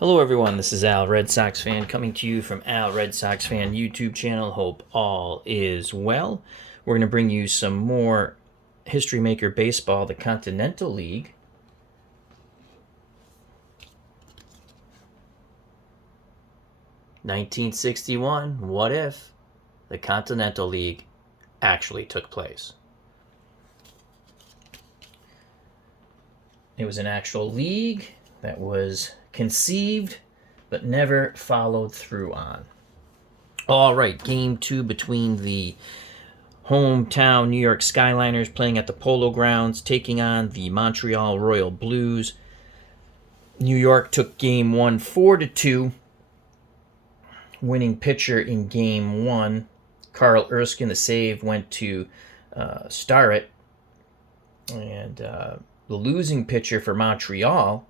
Hello everyone, this is Al Red Sox Fan coming to you from Al Red Sox Fan YouTube channel. Hope all is well. We're going to bring you some more History Maker Baseball, the Continental League. (1961) What if the Continental League actually took place? It was an actual league that was conceived but never followed through on. All right, game 2 between the hometown New York Skyliners playing at the Polo Grounds, taking on the Montreal Royal Blues. New York took game 1 4-2. Winning pitcher in game 1, Carl Erskine. The save went to Starrett. And the losing pitcher for Montreal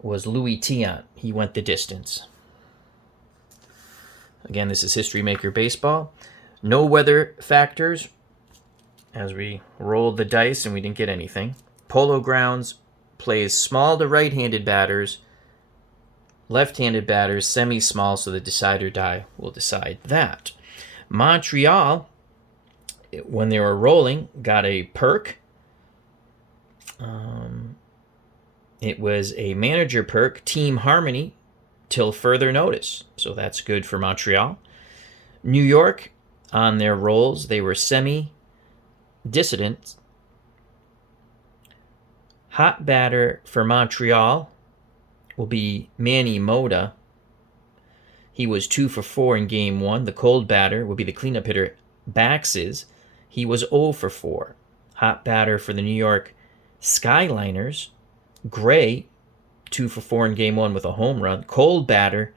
was Louis Tiant. He went the distance. Again, this is History Maker Baseball. No weather factors as we rolled the dice and we didn't get anything. Polo Grounds plays small to right-handed batters, left-handed batters semi-small, so the decide or die will decide that. Montreal, when they were rolling, got a perk. It was a manager perk, team harmony, till further notice. So that's good for Montreal. New York, on their rolls, they were semi-dissident. Hot batter for Montreal will be Manny Mota. He was 2 for 4 in game 1. The cold batter will be the cleanup hitter Baxes. He was 0 for 4. Hot batter for the New York Skyliners, Gray, 2 for 4 in game 1 with a home run. Cold batter,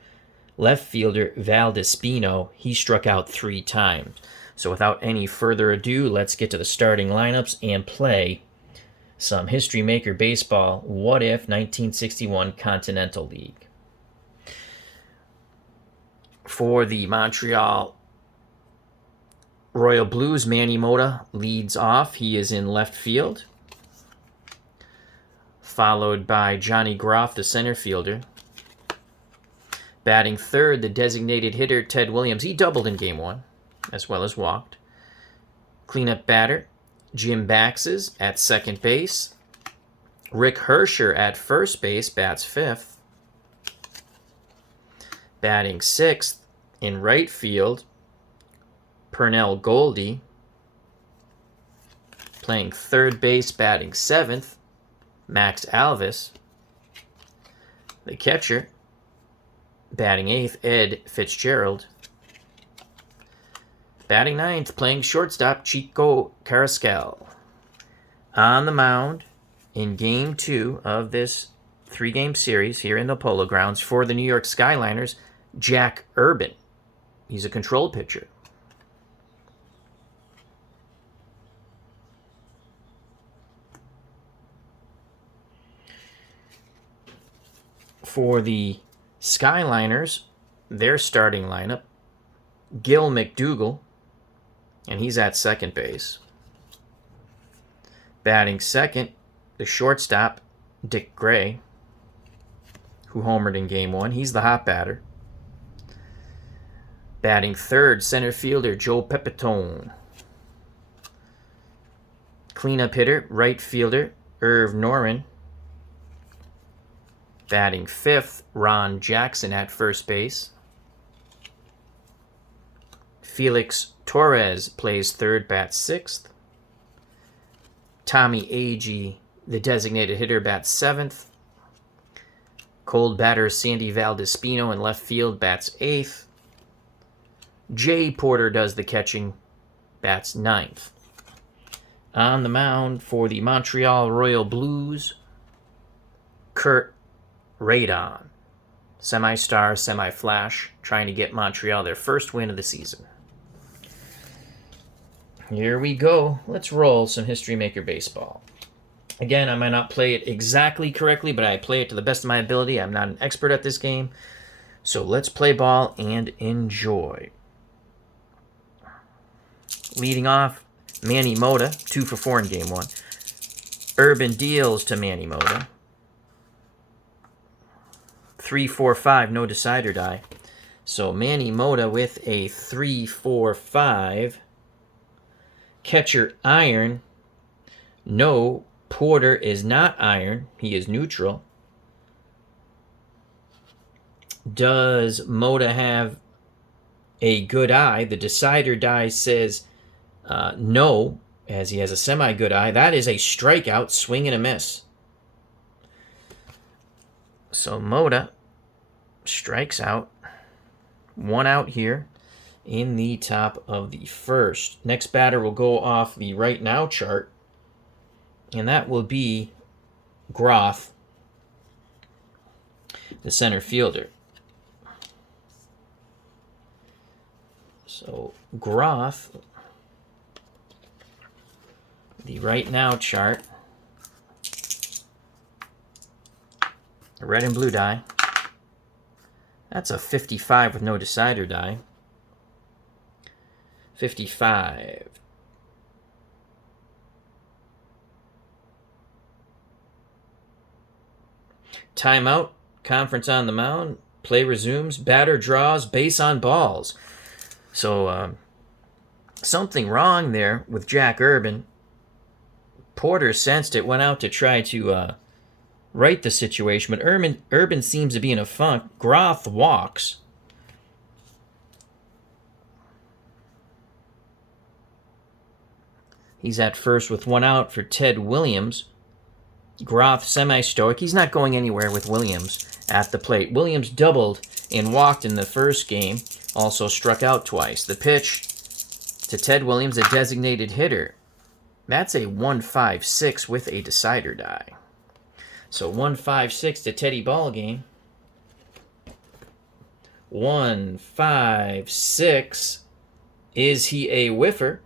left fielder Valdespino. He struck out 3 times. So without any further ado, let's get to the starting lineups and play some History Maker Baseball What If 1961 Continental League. For the Montreal Royal Blues, Manny Mota leads off. He is in left field, followed by Johnny Groff, the center fielder. Batting third, the designated hitter, Ted Williams. He doubled in game 1, as well as walked. Cleanup batter, Jim Baxes at second base. Rick Hersher at first base, bats 5th. Batting 6th, in right field, Pernell Goldie. Playing third base, batting 7th, Max Alvis. The catcher, batting 8th, Ed Fitzgerald. Batting 9th, playing shortstop, Chico Carrascal. On the mound in game 2 of this 3-game series here in the Polo Grounds for the New York Skyliners, Jack Urban. He's a control pitcher. For the Skyliners, their starting lineup, Gil McDougall, and he's at second base. Batting second, the shortstop, Dick Gray, who homered in game 1. He's the hot batter. Batting third, center fielder, Joe Pepitone. Cleanup hitter, right fielder, Irv Norman. Batting 5th, Ron Jackson at first base. Felix Torres plays third, bats 6th. Tommy Agee, the designated hitter, bats 7th. Cold batter Sandy Valdespino in left field, bats 8th. Jay Porter does the catching, bats 9th. On the mound for the Montreal Royal Blues, Kurt Radon, semi-star, semi-flash, trying to get Montreal their first win of the season. Here we go. Let's roll some History Maker Baseball. Again, I might not play it exactly correctly, but I play it to the best of my ability. I'm not an expert at this game. So let's play ball and enjoy. Leading off, Manny Mota, 2 for 4 in game 1. Urban deals to Manny Mota. 3-4-5, no decider die. So Manny Mota with a 3-4-5. Catcher iron. No, Porter is not iron. He is neutral. Does Mota have a good eye? The decider die says no, as he has a semi-good eye. That is a strikeout, swing and a miss. So Mota strikes out. 1 out here in the top of the first. Next batter will go off the right now chart, and that will be Groff, the center fielder. So Groff, the right now chart, red and blue die. That's a 55 with no decider die. 55. Timeout. Conference on the mound. Play resumes. Batter draws. Base on balls. So, something wrong there with Jack Urban. Porter sensed it, went out to try to right the situation, but Urban seems to be in a funk. Groff walks. He's at first with 1 out for Ted Williams. Groff semi-stoic. He's not going anywhere with Williams at the plate. Williams doubled and walked in the first game. Also struck out twice. The pitch to Ted Williams, a designated hitter. That's a 1-5-6 with a decider die. So 1-5-6 to Teddy ball game. 1-5-6. Is he a whiffer?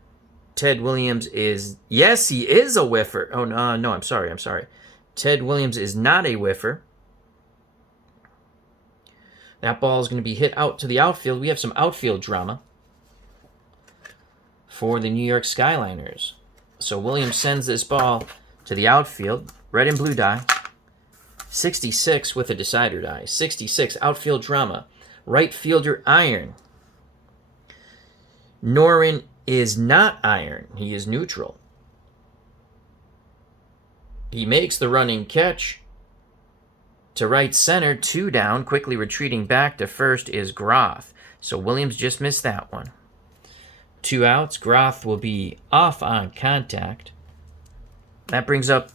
Ted Williams is... Yes, he is a whiffer. Oh, no, I'm sorry. Ted Williams is not a whiffer. That ball is going to be hit out to the outfield. We have some outfield drama for the New York Skyliners. So Williams sends this ball to the outfield. Red and blue die. 66 with a decider die. 66, outfield drama. Right fielder iron. Norin is not iron. He is neutral. He makes the running catch to right center. 2 down. Quickly retreating back to first is Groff. So Williams just missed that one. 2 outs. Groff will be off on contact. That brings up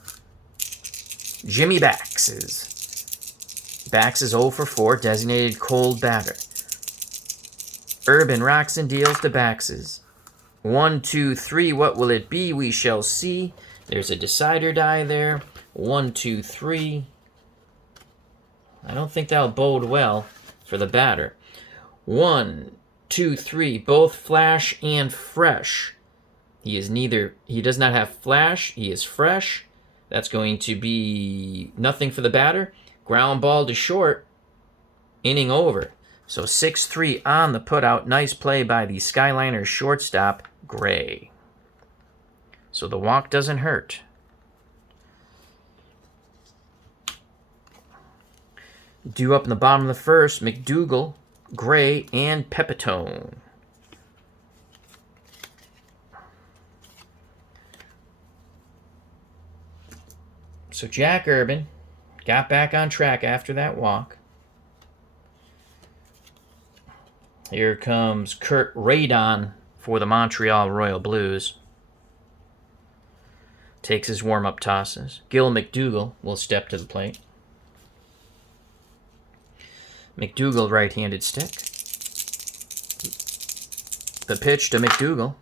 Jimmy Baxes. Bax is 0 for 4, designated cold batter. Urban rocks and deals to Baxes. 1, 2, 3, what will it be? We shall see. There's a decider die there. 1, 2, 3. I don't think that'll bode well for the batter. 1, 2, 3, both flash and fresh. He does not have flash, he is fresh. That's going to be nothing for the batter. Ground ball to short. Inning over. So 6-3 on the putout. Nice play by the Skyliners shortstop, Gray. So the walk doesn't hurt. Due up in the bottom of the first, McDougal, Gray, and Pepitone. So Jack Urban got back on track after that walk. Here comes Kurt Radon for the Montreal Royal Blues. Takes his warm-up tosses. Gil McDougal will step to the plate. McDougal right-handed stick. The pitch to McDougal.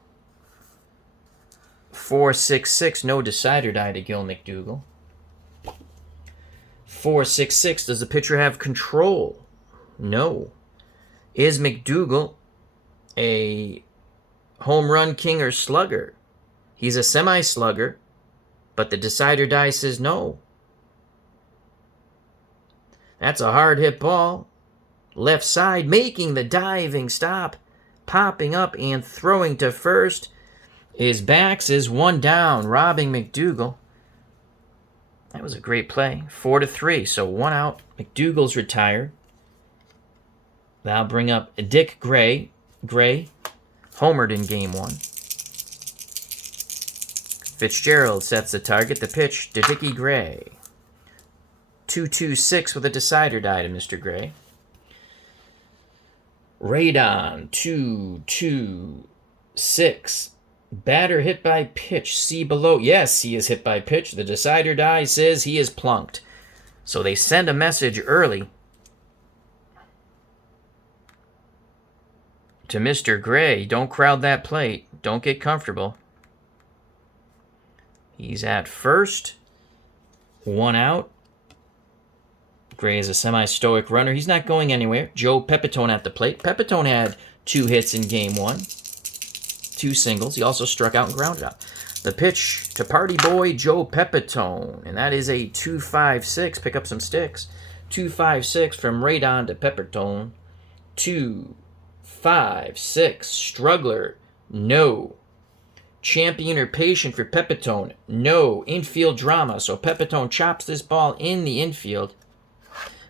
4-6-6, no decider die to Gil McDougal. 4-6-6, does the pitcher have control? No. Is McDougal a home run king or slugger? He's a semi-slugger, but the decider die says no. That's a hard hit ball. Left side, making the diving stop. Popping up and throwing to first is Bax, is 1 down, robbing McDougal. That was a great play. 4-3, so 1 out. McDougal's retired. That'll bring up Dick Gray. Gray homered in Game 1. Fitzgerald sets the target. The pitch to Dickie Gray. 2-2-6 with a decider die to Mr. Gray. Radon, 2-2-6. Batter hit by pitch. See below. Yes, he is hit by pitch. The decider die says he is plunked. So they send a message early to Mr. Gray. Don't crowd that plate. Don't get comfortable. He's at first. 1 out. Gray is a semi-stoic runner. He's not going anywhere. Joe Pepitone at the plate. Pepitone had 2 hits in Game 1. 2 singles. He also struck out and grounded out. The pitch to party boy Joe Pepitone. And that is a 2-5-6. Pick up some sticks. 2-5-6 from Radon to Pepitone. 2-5-6. Struggler. No. Champion or patient for Pepitone. No. Infield drama. So Pepitone chops this ball in the infield.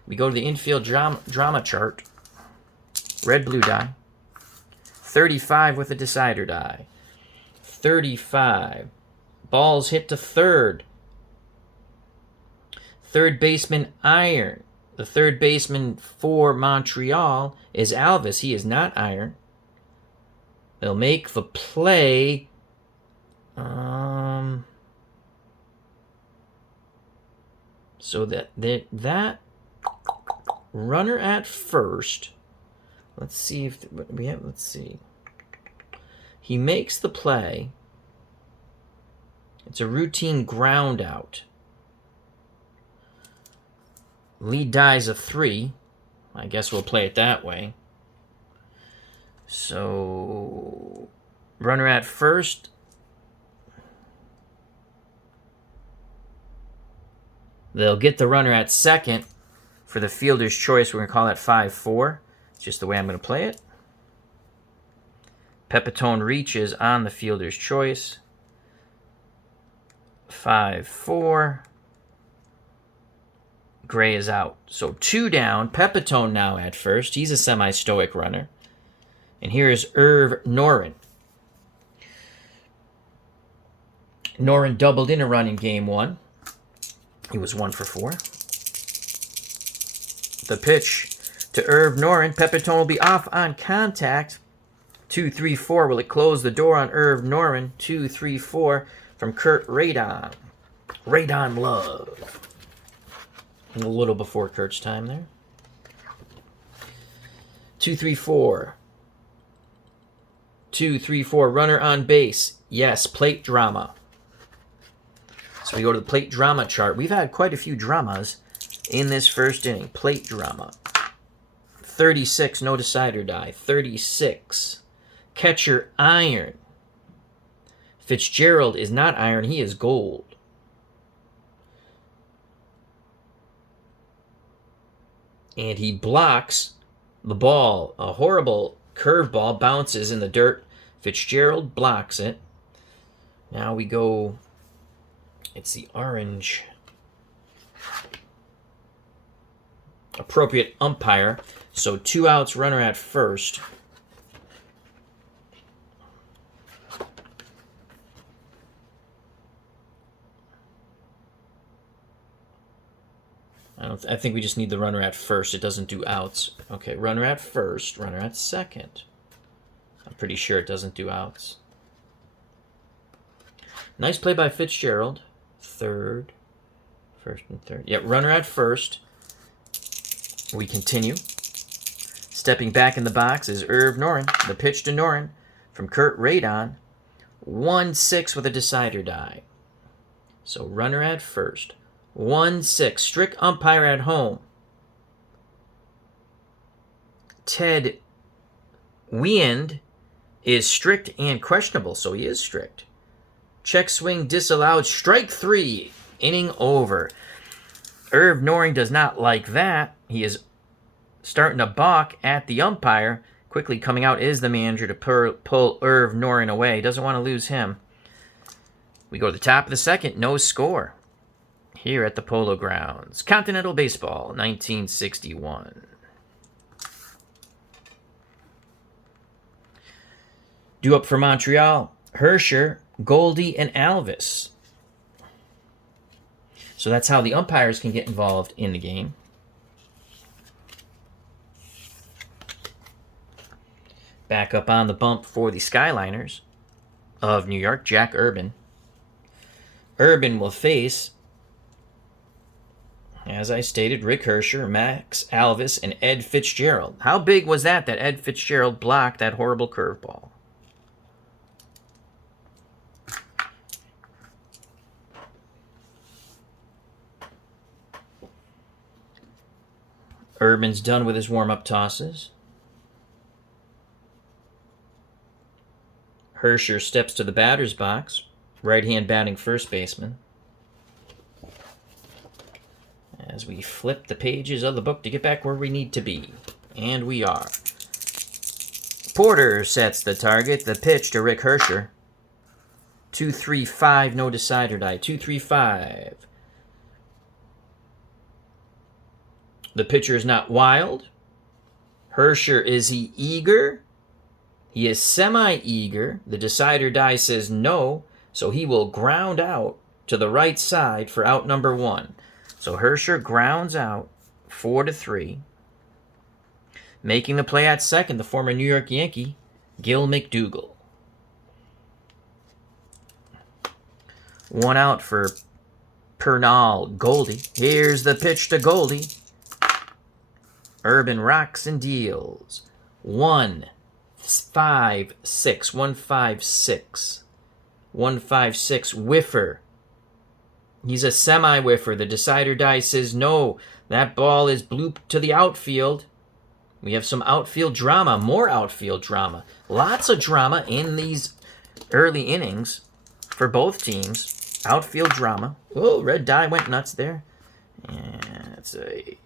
We go to the infield drama chart. Red-blue die. 35 with a decider die. 35. Balls hit to third. Third baseman iron. The third baseman for Montreal is Alvis. He is not iron. They'll make the play. So that runner at first. Let's see if we have. Let's see. He makes the play. It's a routine ground out. Lead dies a 3. I guess we'll play it that way. So, runner at first. They'll get the runner at second for the fielder's choice. We're going to call that 5-4. It's just the way I'm going to play it. Pepitone reaches on the fielder's choice. 5-4. Gray is out. So 2 down. Pepitone now at first. He's a semi-stoic runner. And here is Irv Noren. Noren doubled in a run in Game 1. He was 1 for 4. The pitch to Irv Noren. Pepitone will be off on contact. 2-3-4. Will it close the door on Irv Noren? 2-3-4 from Kurt Radon. Radon Love. A little before Kurt's time there. 2-3-4. 2-3-4. Runner on base. Yes, plate drama. So we go to the plate drama chart. We've had quite a few dramas in this first inning. Plate drama. 36, no decider die. 36. Catcher iron. Fitzgerald is not iron. He is gold. And he blocks the ball. A horrible curveball bounces in the dirt. Fitzgerald blocks it. Now we go. It's the orange. Appropriate umpire. So 2 outs, runner at first. I think we just need the runner at first. It doesn't do outs. Okay, runner at first, runner at second. I'm pretty sure it doesn't do outs. Nice play by Fitzgerald. Third, first and third. Yeah, runner at first. We continue. Stepping back in the box is Irv Noren. The pitch to Noren from Kurt Radon. 1-6 with a decider die. So runner at first. 1-6. Strict umpire at home. Ted Weand is strict and questionable, so he is strict. Check swing disallowed. Strike 3. Inning over. Irv Noren does not like that. He is starting to balk at the umpire. Quickly coming out is the manager to pull Irv Noren away. He doesn't want to lose him. We go to the top of the second. No score. Here at the Polo Grounds. Continental Baseball, 1961. Due up for Montreal, Hersher, Goldie, and Alvis. So that's how the umpires can get involved in the game. Back up on the bump for the Skyliners of New York, Jack Urban. Urban will face, as I stated, Rick Hersher, Max Alvis, and Ed Fitzgerald. How big was that Ed Fitzgerald blocked that horrible curveball? Urban's done with his warm-up tosses. Hersher steps to the batter's box. Right-hand batting first baseman. As we flip the pages of the book to get back where we need to be. And we are. Porter sets the target. The pitch to Rick Hersher. 2-3-5, no decider die. 2-3-5. The pitcher is not wild. Hersher, is he eager? He is semi-eager. The decider die says no, so he will ground out to the right side for out number 1. So Hersher grounds out 4-3. Making the play at second, the former New York Yankee, Gil McDougall. 1 out for Pernal Goldie. Here's the pitch to Goldie. Urban rocks and deals. 1-5-6. 1-5-6. 1-5-6. Whiffer. He's a semi-whiffer. The decider die says no. That ball is blooped to the outfield. We have some outfield drama. More outfield drama. Lots of drama in these early innings for both teams. Outfield drama. Oh, red die went nuts there. And it's a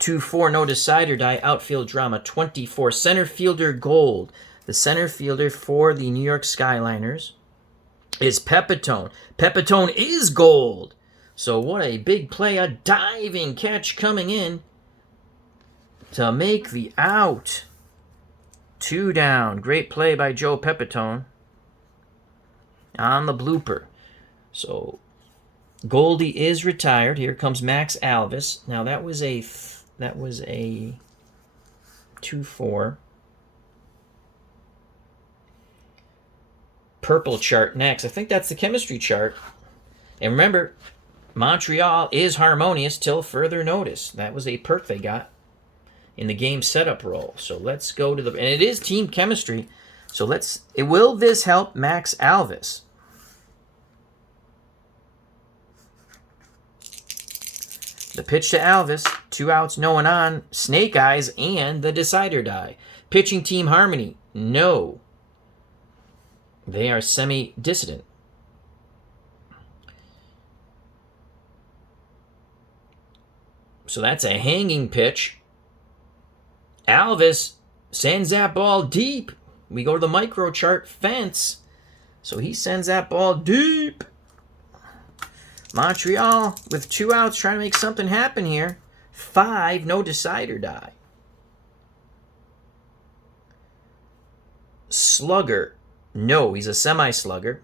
2-4, no decider die, outfield drama, 24. Center fielder gold. The center fielder for the New York Skyliners is Pepitone. Pepitone is gold. So what a big play, a diving catch coming in to make the out. 2 down. Great play by Joe Pepitone on the blooper. So Goldie is retired. Here comes Max Alvis. Now that was a 2-4. Purple chart next. I think that's the chemistry chart. And remember, Montreal is harmonious till further notice. That was a perk they got in the game setup role. So let's go to the... And it is team chemistry. So let's... Will this help Max Alvis? The pitch to Alvis, 2 outs, no one on, snake eyes, and the decider die. Pitching team harmony, no. They are semi-dissident. So that's a hanging pitch. Alvis sends that ball deep. We go to the micro chart fence. So he sends that ball deep. Montreal with 2 outs trying to make something happen here. 5, no decider die. Slugger. No, he's a semi-slugger.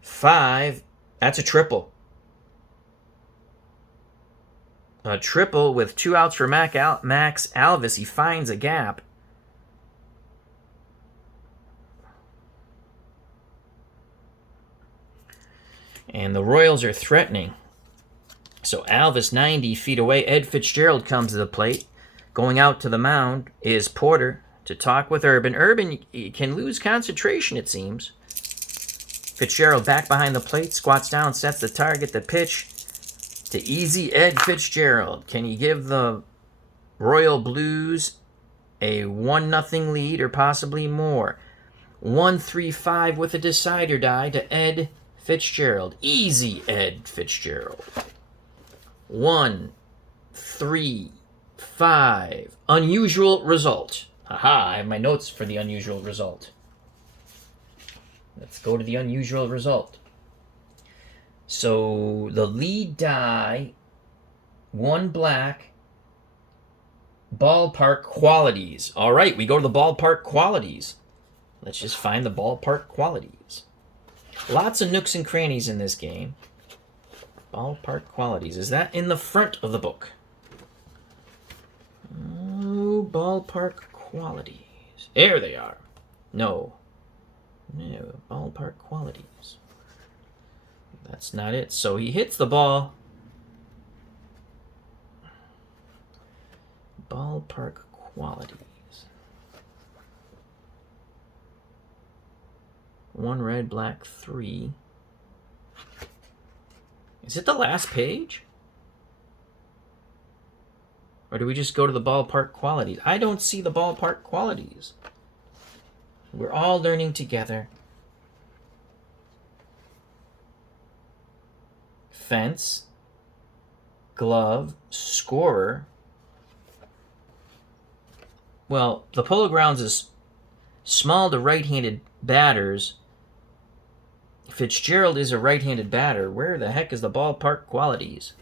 5, that's a triple. A triple with 2 outs for Max Alvis. He finds a gap. And the Royals are threatening. So Alvis 90 feet away. Ed Fitzgerald comes to the plate. Going out to the mound is Porter to talk with Urban. Urban can lose concentration, it seems. Fitzgerald back behind the plate. Squats down, sets the target. The pitch to easy Ed Fitzgerald. Can he give the Royal Blues a 1-0 lead or possibly more? 1-3-5 with a decider die to Ed Fitzgerald. Easy Ed Fitzgerald. 1-3-5. Unusual result. Haha, I have my notes for the unusual result. Let's go to the unusual result. So the lead die, 1 black, Ballpark qualities. All right, we go to the ballpark qualities. Let's just find the ballpark qualities. Lots of nooks and crannies in this game. Ballpark qualities. Is that in the front of the book? Oh, ballpark qualities. There they are. No. No, ballpark qualities. That's not it. So he hits the ball. Ballpark qualities. 1 red, black, 3. Is it the last page? Or do we just go to the ballpark qualities? I don't see the ballpark qualities. We're all learning together. Fence, glove, scorer. Well, the Polo Grounds is small to right-handed batters. Fitzgerald is a right-handed batter. Where the heck is the ballpark qualities?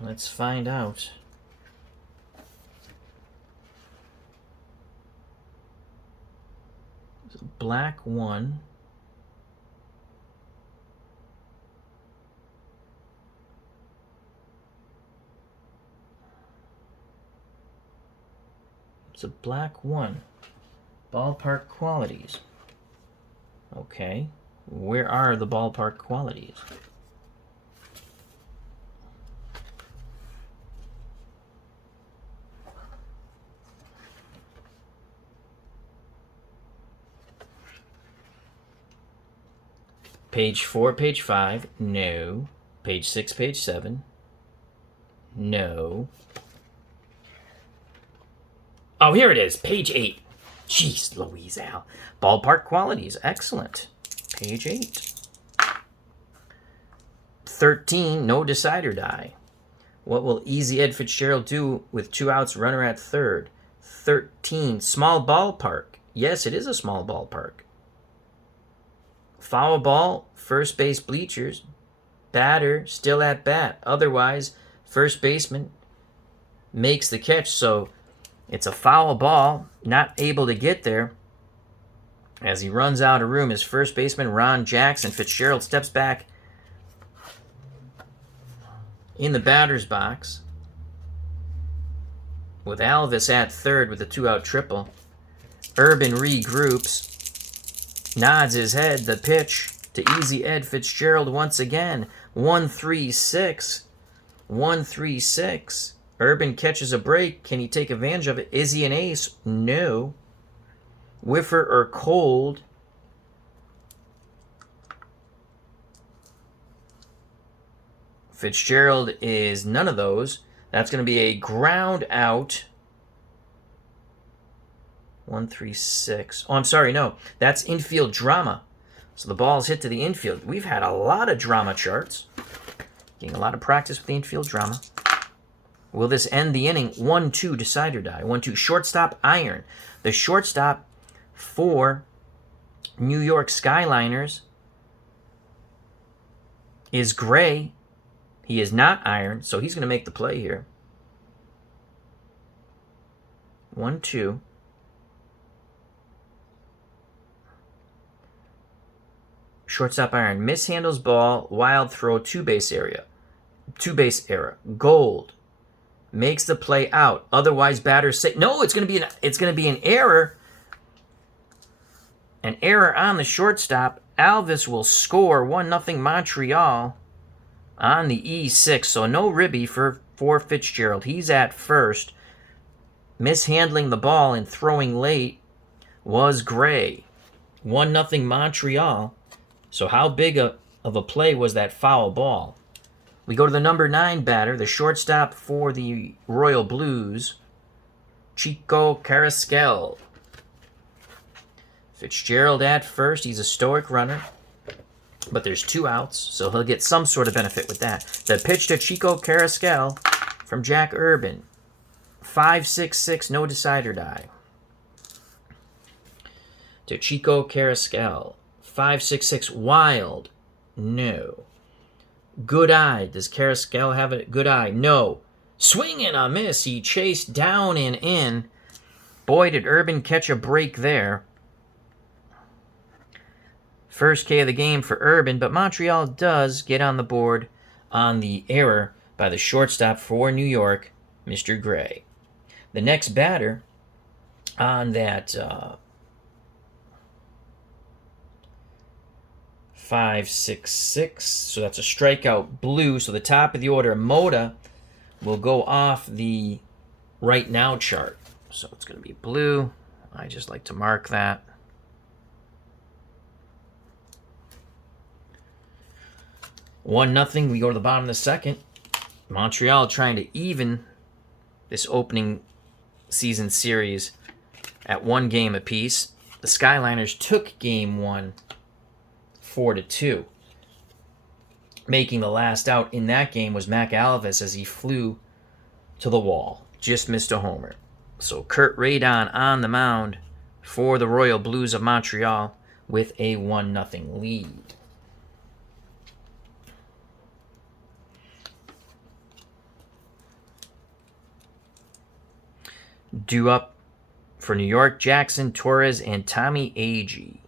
Let's find out. Black 1. It's a black 1. Ballpark qualities. Okay. Where are the ballpark qualities? Page 4, page 5. No. Page 6, page 7. No. Oh, here it is. Page 8. Jeez Louise, Al. Ballpark qualities. Excellent. Page 8. 13. No decider die. What will Easy Ed Fitzgerald do with 2 outs, runner at third? 13. Small ballpark. Yes, it is a small ballpark. Foul ball, first base bleachers. Batter, still at bat. Otherwise, first baseman makes the catch. So it's a foul ball, not able to get there. As he runs out of room, his first baseman, Ron Jackson. Fitzgerald steps back in the batter's box with Alvis at third with a 2-out triple. Urban regroups, nods his head, the pitch to Easy Ed Fitzgerald once again. 1-3-6. 1-3-6. Urban catches a break. Can he take advantage of it? Is he an ace? No. Whiffer or cold? Fitzgerald is none of those. That's going to be a ground out. 1-3-6. Oh, I'm sorry, no. That's infield drama. So the ball's hit to the infield. We've had a lot of drama charts. Getting a lot of practice with the infield drama. Will this end the inning? 1-2 decider die. 1-2 shortstop iron. The shortstop for New York Skyliners is gray. He is not iron, so he's going to make the play here. 1-2. Shortstop iron. Mishandles ball. Wild throw. Two-base error. Gold. Makes the play out. Otherwise, batter say no. It's going to be an error. An error on the shortstop. Alvis will score 1-0 Montreal on the E6. So no ribby for Fitzgerald. He's at first. Mishandling the ball and throwing late was Gray. 1-0 Montreal. So how big of a play was that foul ball? We go to the number 9 batter, the shortstop for the Royal Blues, Chico Carrasquel. Fitzgerald at first. He's a stoic runner, but there's 2 outs, so he'll get some sort of benefit with that. The pitch to Chico Carrasquel from Jack Urban. 5-6-6, no decider die. To Chico Carrasquel. 5-6-6, wild. No. Good eye. Does Carrasquel have a good eye? No. Swing and a miss. He chased down and in. Boy, did Urban catch a break there. First K of the game for Urban, but Montreal does get on the board on the error by the shortstop for New York, Mr. Gray. The next batter on that 5-6-6, so that's a strikeout blue. So the top of the order, Moda, will go off the right now chart. So it's going to be blue. I just like to mark that. One nothing. We go to the bottom of the second. Montreal trying to even this opening season series at 1 game apiece. The Skyliners took game 1 4-2. Making the last out in that game was Mac Alves as he flew to the wall. Just missed a homer. So Kurt Radon on the mound for the Royal Blues of Montreal with a 1-0 lead. Due up for New York, Jackson, Torres, and Tommy Agee.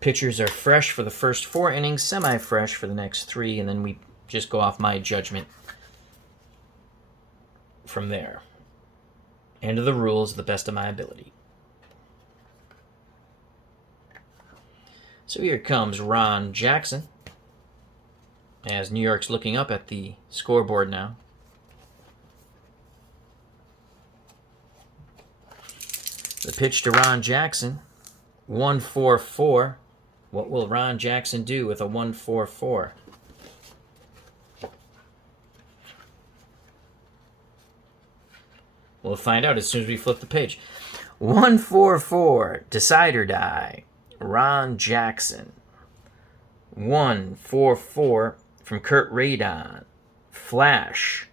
Pitchers are fresh for the first 4 innings, semi-fresh for the next 3, and then we just go off my judgment from there. End of the rules, the best of my ability. So here comes Ron Jackson, as New York's looking up at the scoreboard now. The pitch to Ron Jackson, 1-4-4. What will Ron Jackson do with a 1-4-4? We'll find out as soon as we flip the page. 1-4-4, decide or die. Ron Jackson. 1-4-4 from Kurt Radon. Flash.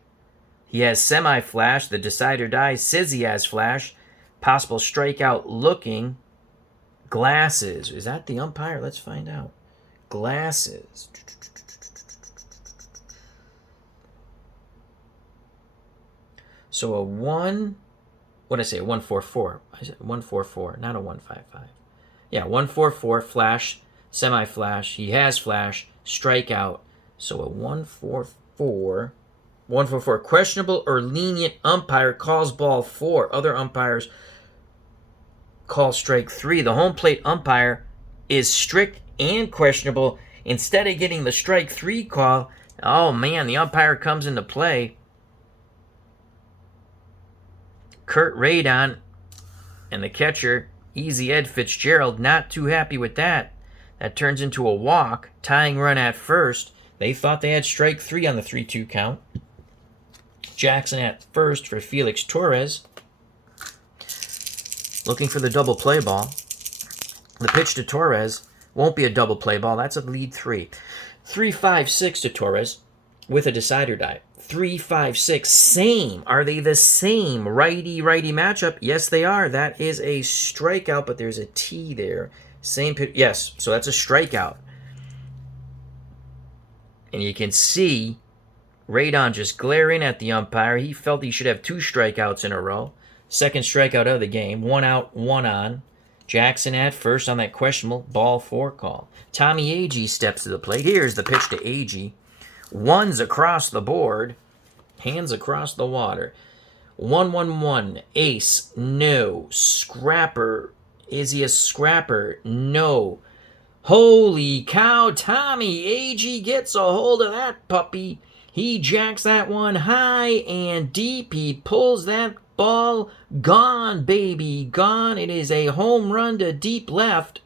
He has semi-flash. The decide or die says he has flash. Possible strikeout looking. Glasses. Is that the umpire? Let's find out. Glasses. So a 1, what did I say? 1-4-4. I said 1-4-4, not a 1-5-5. Yeah, 1-4-4, flash, semi-flash. He has flash, strikeout. So a 1-4-4. 1-4-4. Questionable or lenient umpire calls ball 4. Other umpires call strike 3. The home plate umpire is strict and questionable. Instead of getting the strike 3 call, oh man, the umpire comes into play. Kurt Radon and the catcher, Easy Ed Fitzgerald, not too happy with that. That turns into a walk, tying run at first. They thought they had strike 3 on the 3-2 count. Jackson at first for Felix Torres. Looking for the double play ball. The pitch to Torres won't be a double play ball. That's a lead 3. 3-5-6 to Torres with a decider die. 3-5-6. Same. Are they the same righty-righty matchup? Yes, they are. That is a strikeout, but there's a T there. Same pitch. Yes, so that's a strikeout. And you can see Radon just glaring at the umpire. He felt he should have 2 strikeouts in a row. Second strikeout of the game. 1 out, 1 on. Jackson at first on that questionable ball 4 call. Tommy Agee steps to the plate. Here's the pitch to Agee. Ones across the board. Hands across the water. 1-1-1. Ace. No. Scrapper. Is he a scrapper? No. Holy cow. Tommy Agee gets a hold of that puppy. He jacks that one high and deep. He pulls that ball. Gone, baby. Gone. It is a home run to deep left.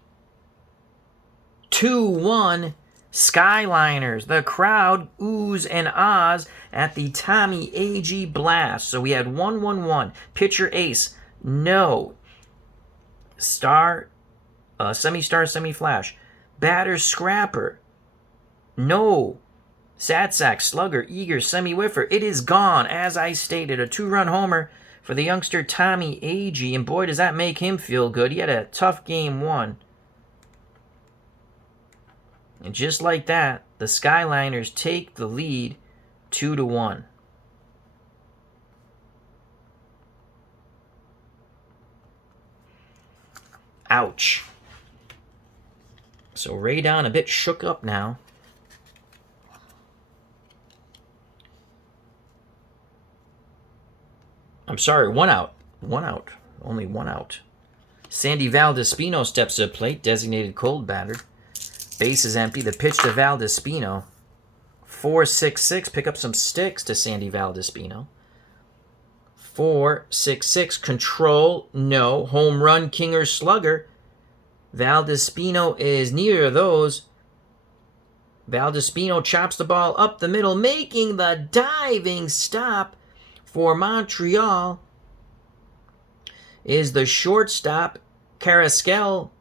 2-1. Skyliners. The crowd oohs and ahs at the Tommy Agee blast. So we had 1-1-1. Pitcher ace. No. Star. Semi-star, semi-flash. Batter scrapper. No. Sad sack, slugger, eager, semi-whiffer. It is gone, as I stated. A 2-run homer for the youngster Tommy Agee. And boy, does that make him feel good. He had a tough game 1. And just like that, the Skyliners take the lead 2-1. Ouch. So Radon a bit shook up now. I'm sorry, 1 out. 1 out. Only 1 out. Sandy Valdespino steps to the plate, designated cold batter. Base is empty. The pitch to Valdespino. 4-6-6. Pick up some sticks to Sandy Valdespino. 4-6-6. Control. No. Home run, king or slugger. Valdespino is neither of those. Valdespino chops the ball up the middle, making the diving stop for Montreal is the shortstop, Carrasquel.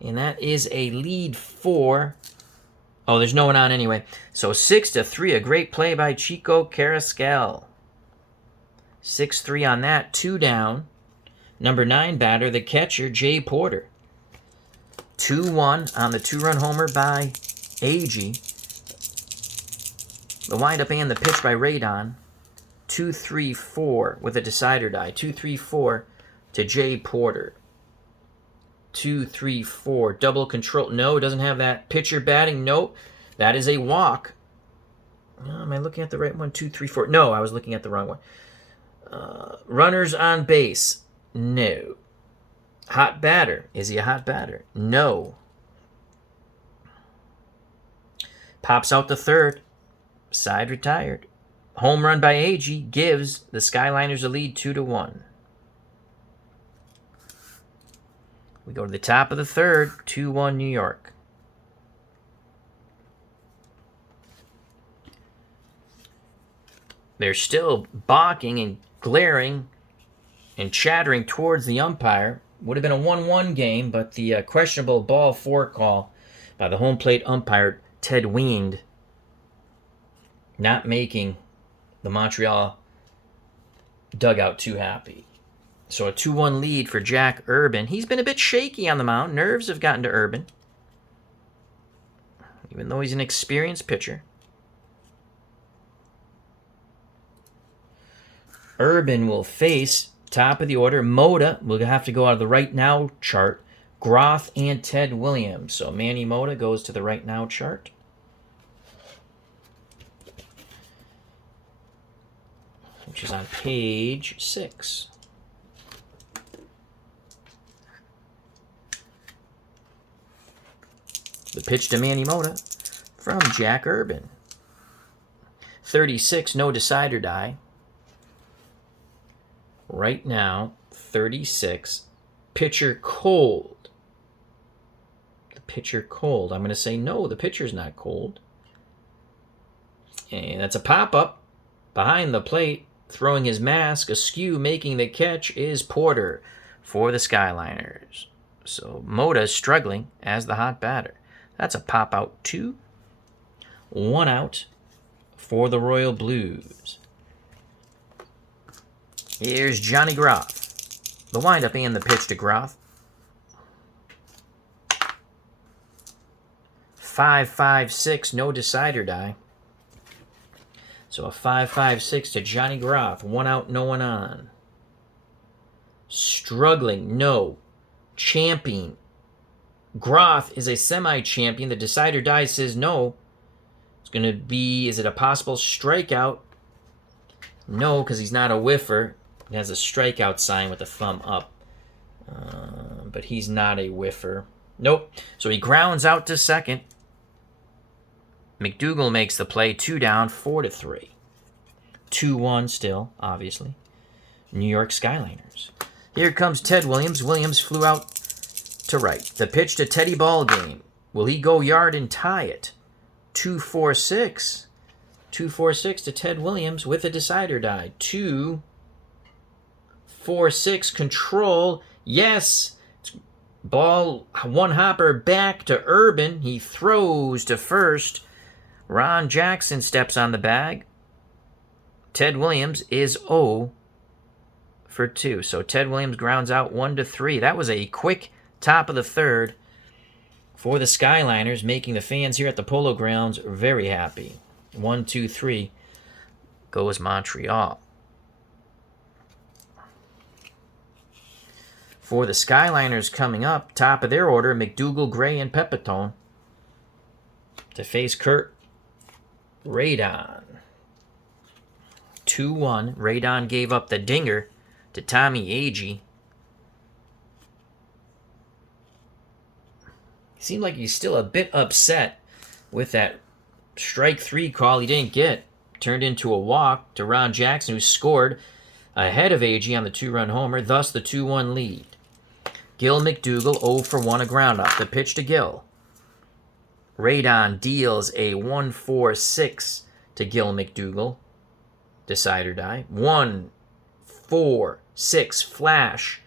And that is a lead for... Oh, there's no one on anyway. So 6-3, a great play by Chico Carrasquel. 6-3 on that, 2 down. Number 9 batter, the catcher, Jay Porter. 2-1 on the 2-run homer by Agee. The windup and the pitch by Radon. 2-3-4 with a decider die. 2-3-4 to Jay Porter. 2-3-4. Double control. No, doesn't have that. Pitcher batting. Nope. That is a walk. Am I looking at the right one? 2-3-4. No, I was looking at the wrong one. Runners on base. No. Hot batter. Is he a hot batter? No. Pops out the third. Side retired. Home run by Agee gives the Skyliners a lead 2-1. We go to the top of the third, 2-1 New York. They're still balking and glaring and chattering towards the umpire. Would have been a 1-1 game, but the questionable ball 4 call by the home plate umpire, Ted Wiend, not making the Montreal dugout too happy. So a 2-1 lead for Jack Urban. He's been a bit shaky on the mound. Nerves have gotten to Urban, even though he's an experienced pitcher. Urban will face top of the order. Moda will have to go out of the right now chart. Groth and Ted Williams. So Manny Moda goes to the right now chart. Which is on page 6. The pitch to Manny Moda from Jack Urban. 36, no decider die. Right now, 36. Pitcher cold. The pitcher cold. I'm going to say no, the pitcher's not cold. And that's a pop-up behind the plate. Throwing his mask askew, making the catch is Porter for the Skyliners. So Moda is struggling as the hot batter. That's a pop-out 2. 1 out for the Royal Blues. Here's Johnny Groth. The windup and the pitch to Groth. 5-5-6, no decider die. So a 5-5-6 to Johnny Groth. 1 out, no one on. Struggling, no. Champion. Groth is a semi-champion. The decider die says no. It's going to be, is it a possible strikeout? No, because he's not a whiffer. He has a strikeout sign with a thumb up. But he's not a whiffer. Nope. So he grounds out to second. McDougal makes the play. 2 down, 4-3. 2-1 still, obviously. New York Skyliners. Here comes Ted Williams. Williams flew out to right. The pitch to Teddy Ballgame. Will he go yard and tie it? 2-4-6. 2-4-6 to Ted Williams with a decider die. 2-4-6 control. Yes. Ball, one hopper back to Urban. He throws to first. Ron Jackson steps on the bag. Ted Williams is 0 for 2. So Ted Williams grounds out 1-3. That was a quick top of the third. for the Skyliners, making the fans here at the Polo Grounds very happy. 1, 2, 3 goes Montreal. For the Skyliners coming up, top of their order, McDougal, Gray, and Pepitone to face Kurt Radon. 2-1. Radon gave up the dinger to Tommy Agee. Seemed like he's still a bit upset with that strike 3 call he didn't get. Turned into a walk to Ron Jackson, who scored ahead of Agee on the 2-run homer, thus the 2-1 lead. Gil McDougal 0 for 1, a ground out. The pitch to Gil. Radon deals a 1-4-6 to Gil McDougal. Decide or die. 1-4-6 flash.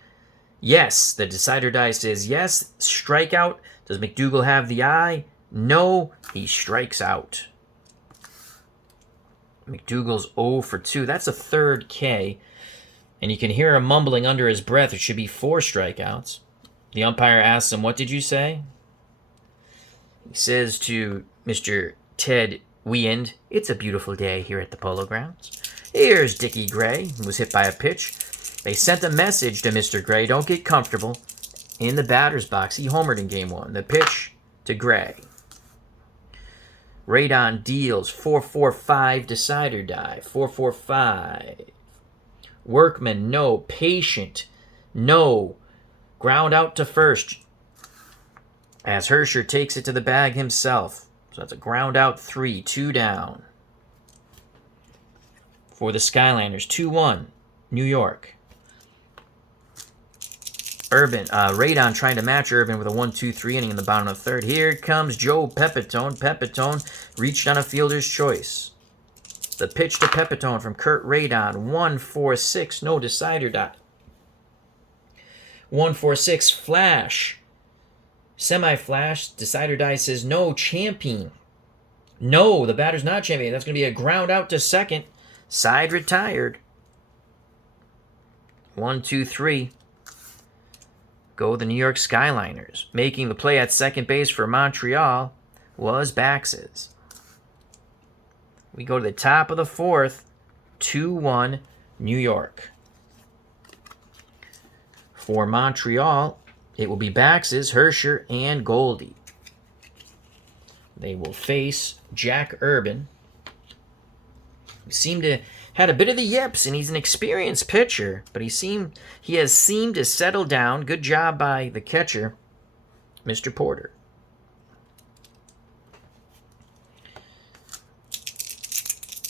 Yes, the decide or die says yes. Strikeout. Does McDougal have the eye? No, he strikes out. McDougal's 0 for 2. That's a third K. And you can hear him mumbling under his breath. It should be 4 strikeouts. The umpire asks him, "What did you say?" He says to Mr. Ted Weand, "It's a beautiful day here at the Polo Grounds. Here's Dickie Gray, who was hit by a pitch. They sent a message to Mr. Gray, don't get comfortable. In the batter's box, he homered in Game 1. The pitch to Gray. Radon deals 4-4-5, decide or die. 4-4-5. Workman, no. Patient, no. Ground out to first as Hersher takes it to the bag himself. So that's a ground out 3, 2 down. For the Skyliners, 2-1, New York. Radon trying to match Urban with a 1-2-3 inning in the bottom of the third. Here comes Joe Pepitone. Pepitone reached on a fielder's choice. The pitch to Pepitone from Kurt Radon. 1-4-6. No decider die. 1-4-6. Flash. Semi-flash. Decider die says no. Champion. No, the batter's not champion. That's going to be a ground out to second. Side retired. 1-2-3. Go the New York Skyliners. Making the play at second base for Montreal was Baxes. We go to the top of the fourth. 2-1 New York. For Montreal, it will be Baxes, Hersher, and Goldie. They will face Jack Urban. He seemed to had a bit of the yips, and he's an experienced pitcher, but he has seemed to settle down. Good job by the catcher, Mr. Porter.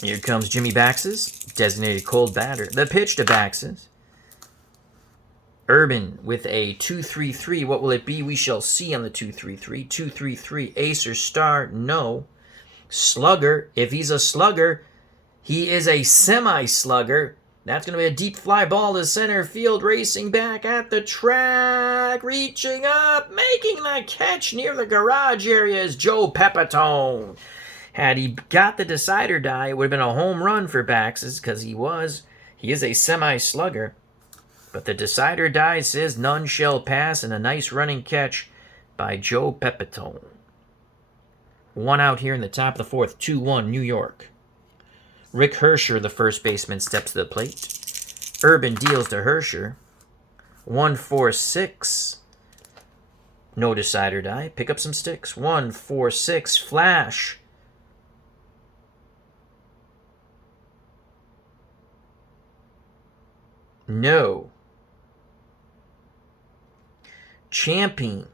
Here comes Jimmy Baxes, designated cold batter. The pitch to Baxes. Urban with a 2-3-3. What will it be? We shall see on the 2-3-3. 2-3-3. Ace or star? No. Slugger. If he's a slugger, he is a semi-slugger. That's going to be a deep fly ball to center field, racing back at the track, reaching up, making the catch near the garage area is Joe Pepitone. Had he got the decider die, it would have been a home run for Baxes because he is a semi-slugger. But the decider die says none shall pass, and a nice running catch by Joe Pepitone. 1 out here in the top of the fourth, 2-1 New York. Rick Hersher, the first baseman, steps to the plate. Urban deals to Hersher. 1-4-6. No decider die. Pick up some sticks. 1-4-6. Flash. No. Champion.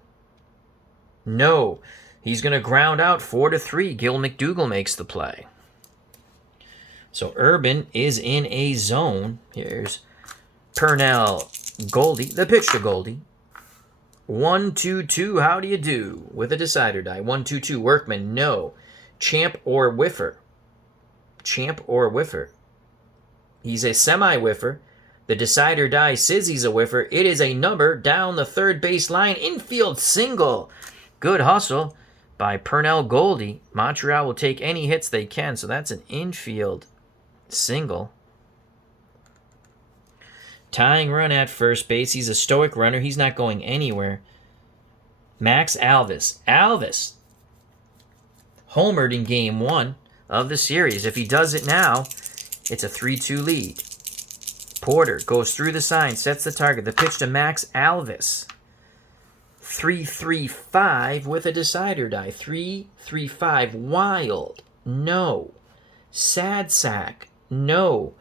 No. He's going to ground out 4-3. Gil McDougal makes the play. So Urban is in a zone. Here's Purnell Goldie. The pitch to Goldie. 1-2-2. How do you do? With a decider die. 1-2-2. Workman. No. Champ or whiffer. Champ or whiffer. He's a semi-whiffer. The decider die says he's a whiffer. It is a number down the third base line. Infield single. Good hustle by Purnell Goldie. Montreal will take any hits they can. So that's an infield single. Tying run at first base. He's a stoic runner. He's not going anywhere. Max Alvis. Alvis homered in game 1 of the series. If he does it now, it's a 3-2 lead. Porter goes through the sign, sets the target. The pitch to Max Alvis. 3-3-5 with a decider die. 3-3-5. Wild. No. Sad sack. No.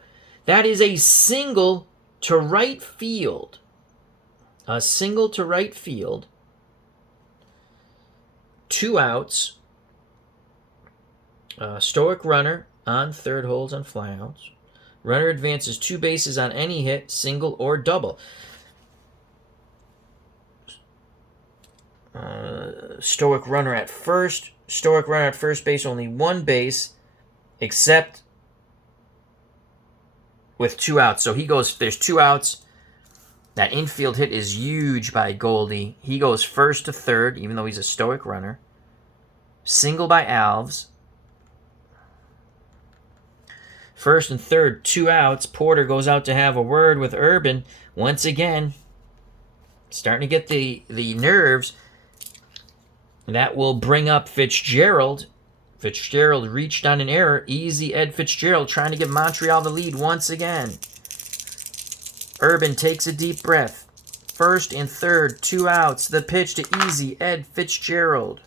That is a single to right field. A single to right field. 2 outs. Stoic runner on third, holds on flyouts. Runner advances 2 bases on any hit, single or double. Stoic runner at first. Stoic runner at first base, only 1 base, except with 2 outs. So he goes, there's 2 outs. That infield hit is huge by Goldie. He goes first to third, even though he's a stoic runner. Single by Alves. First and third, 2 outs. Porter goes out to have a word with Urban. Once again, starting to get the nerves. That will bring up Fitzgerald. Fitzgerald reached on an error. Easy Ed Fitzgerald trying to give Montreal the lead once again. Urban takes a deep breath. First and third, 2 outs. The pitch to easy Ed Fitzgerald.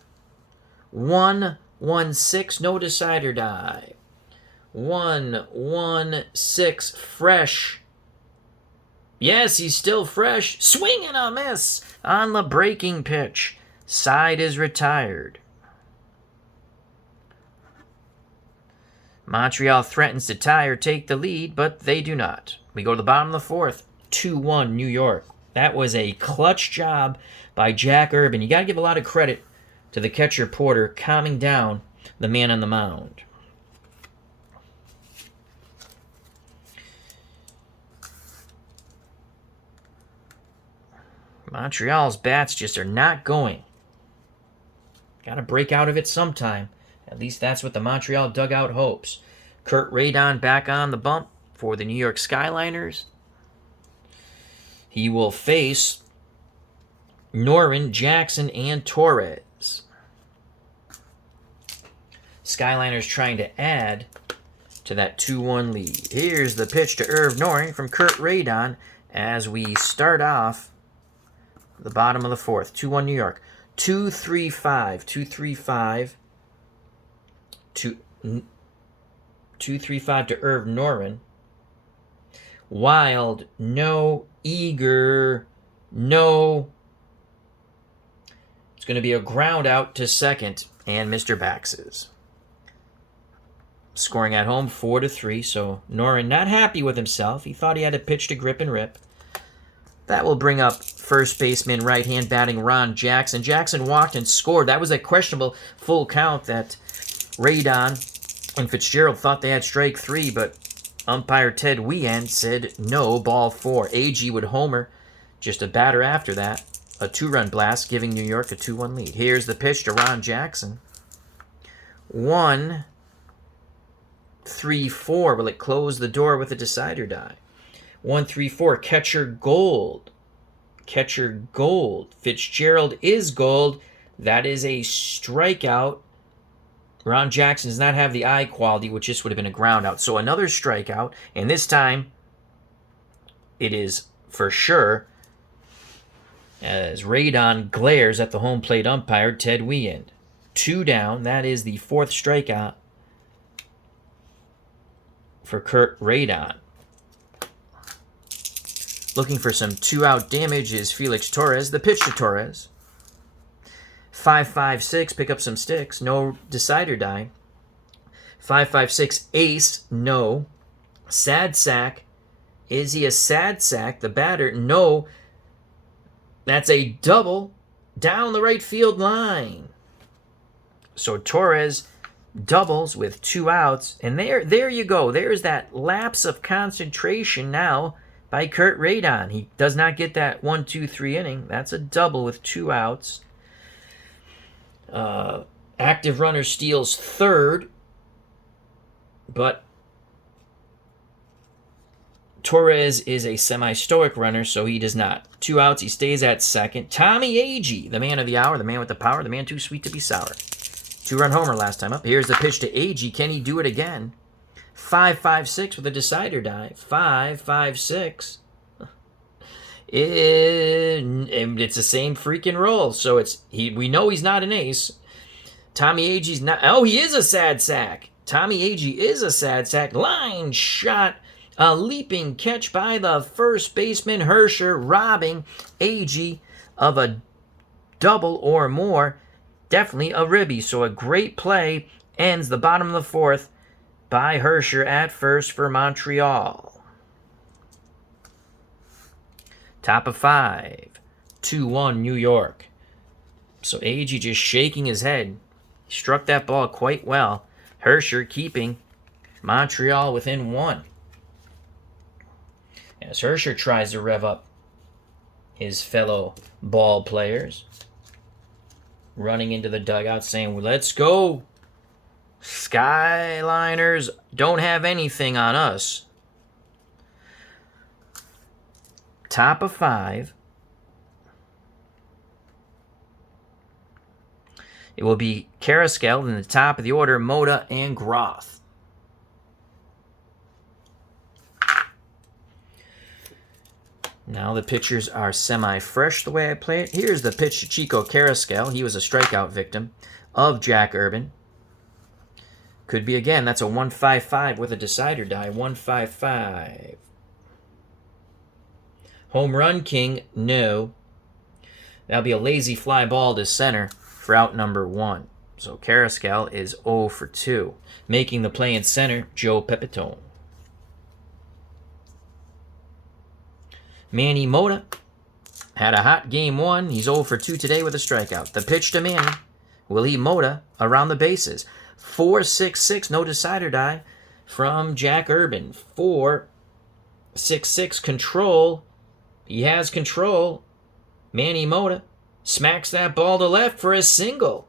1-1-6, no decider die. 1-1-6, fresh. Yes, he's still fresh. Swing and a miss on the breaking pitch. Side is retired. Montreal threatens to tie or take the lead, but they do not. We go to the bottom of the 4th. 2-1 New York. That was a clutch job by Jack Urban. You got to give a lot of credit to the catcher Porter calming down the man on the mound. Montreal's bats just are not going. Got to break out of it sometime. At least that's what the Montreal dugout hopes. Kurt Radon back on the bump for the New York Skyliners. He will face Norin, Jackson, and Torres. Skyliners trying to add to that 2-1 lead. Here's the pitch to Irv Norin from Kurt Radon as we start off the bottom of the 4th. 2-1 New York. 2-3-5. 2-3-5. 2-3-5 to Irv Norin. Wild, no. Eager, no. It's going to be a ground out to second and Mr. Baxes. Scoring at home 4-3, so Norin not happy with himself. He thought he had a pitch to grip and rip. That will bring up first baseman, right-hand batting Ron Jackson. Jackson walked and scored. That was a questionable full count that Radon and Fitzgerald thought they had strike 3, but umpire Ted Wien said no, ball 4. AG would homer, just a batter after that. A 2-run blast, giving New York a 2-1 lead. Here's the pitch to Ron Jackson. 1-3-4. Will it close the door with a decider die? 1-3-4. Catcher Gold. Catcher Gold. Fitzgerald is Gold. That is a strikeout. Ron Jackson does not have the eye quality, which just would have been a ground out. So another strikeout, and this time it is for sure as Radon glares at the home plate umpire, Ted Wien. 2 down. That is the 4th strikeout for Kurt Radon. Looking for some 2-out damage is Felix Torres. The pitch to Torres. 5-5-6, pick up some sticks. No decider die. 5-5-6, ace. No. Sad sack. Is he a sad sack? The batter. No. That's a double down the right field line. So Torres doubles with 2 outs. And there you go. There's that lapse of concentration now by Kurt Radon. He does not get that 1-2-3 inning. That's a double with 2 outs. Active runner steals third, but Torres is a semi-stoic runner, so he does not. 2 outs, he stays at second. Tommy Agee, the man of the hour, the man with the power, the man too sweet to be sour. 2-run homer last time up. Here's the pitch to Agee. Can he do it again? 5-5-6 with a decider dive. 5-5-6. It's the same freaking roll, so we know he's not an ace. Tommy Agee's not. Oh, he is a sad sack. Tommy Agee is a sad sack. Line shot. A leaping catch by the first baseman, Hersher, robbing Agee of a double or more. Definitely a ribby. So a great play ends the bottom of the fourth by Hersher at first for Montreal. Top of 5. 2-1 New York. So Agee just shaking his head. He struck that ball quite well. Hersher keeping Montreal within 1. As Hersher tries to rev up his fellow ball players, running into the dugout saying, let's go. Skyliners don't have anything on us. Top of 5. It will be Carrasquel in the top of the order, Moda and Groth. Now the pitchers are semi-fresh the way I play it. Here's the pitch to Chico Carrasquel. He was a strikeout victim of Jack Urban. Could be again. That's a 1-5-5 with a decider die. 1-5-5. Home run king, no. That'll be a lazy fly ball to center for out number 1. So Carrasquel is 0 for 2. Making the play in center, Joe Pepitone. Manny Mota had a hot game 1. He's 0 for 2 today with a strikeout. The pitch to Manny. Willie Mota around the bases. 4-6-6, no decider die from Jack Urban. 4-6-6 control. He has control. Manny Mota smacks that ball to left for a single.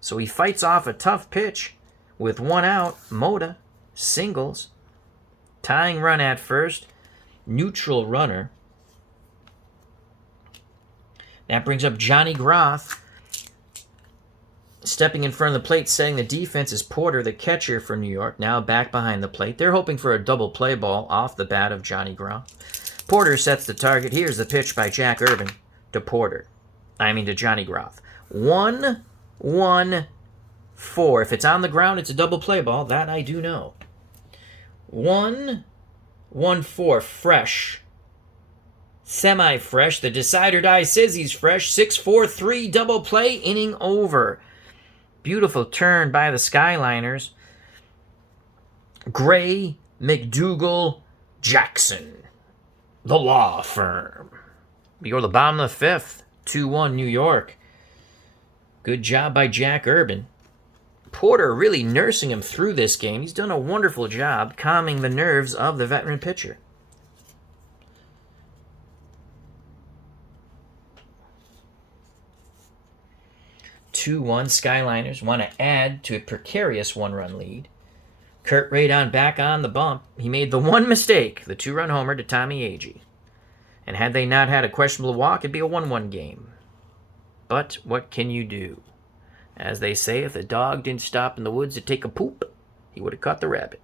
So he fights off a tough pitch with 1 out. Mota singles. Tying run at first. Neutral runner. That brings up Johnny Groth. Stepping in front of the plate, setting the defense is Porter, the catcher for New York, now back behind the plate. They're hoping for a double play ball off the bat of Johnny Groth. Porter sets the target. Here's the pitch by Jack Urban to to Johnny Groth. 1-1-4. If it's on the ground, it's a double play ball. That I do know. 1-1-4, fresh. Semi-fresh. The decider die says he's fresh. 6-4-3, double play, inning over. Beautiful turn by the Skyliners. Gray, McDougal, Jackson. The law firm. We go to the bottom of the 5th. 2-1 New York. Good job by Jack Urban. Porter really nursing him through this game. He's done a wonderful job calming the nerves of the veteran pitcher. Skyliners want to add to a precarious 1-run lead. Kurt Radon back on the bump. He made the one mistake, the 2-run homer to Tommy Agee. And had they not had a questionable walk, it'd be a 1-1 game. But what can you do? As they say, if the dog didn't stop in the woods to take a poop, he would have caught the rabbit.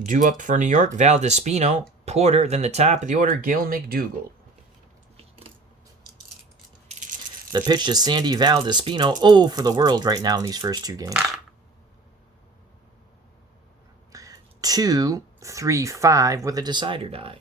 Due up for New York, Valdespino, Porter, then the top of the order, Gil McDougal. The pitch to Sandy Valdespino, 0 for the world right now in these first 2 games. 2-3-5 with a decider die.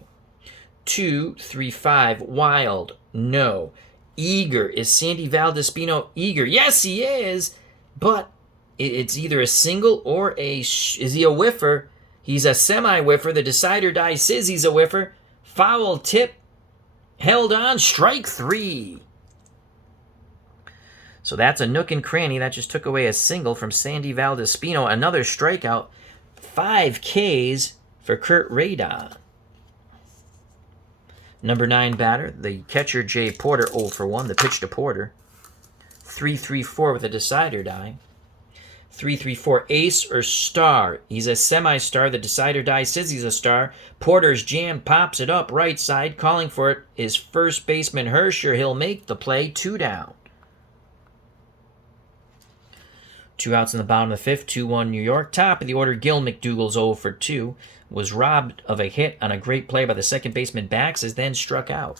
2-3-5, wild, no. Eager, is Sandy Valdespino eager? Yes, he is, but it's either a single or is he a whiffer? He's a semi-whiffer. The decider die says he's a whiffer. Foul tip, held on, strike 3. So that's a nook and cranny. That just took away a single from Sandy Valdespino. Another strikeout. 5 Ks for Kurt Radon. Number 9 batter, the catcher Jay Porter, 0 for 1. The pitch to Porter. 3-3-4 with a decider die. 334, ace or star. He's a semi-star. The decider die says he's a star. Porter's jam pops it up right side. Calling for it is first baseman Hersher. He'll make the play. 2 down. 2 outs in the bottom of the 5th. 2-1 New York. Top of the order, Gil McDougall's 0 for 2. Was robbed of a hit on a great play by the second baseman Baxes, then struck out.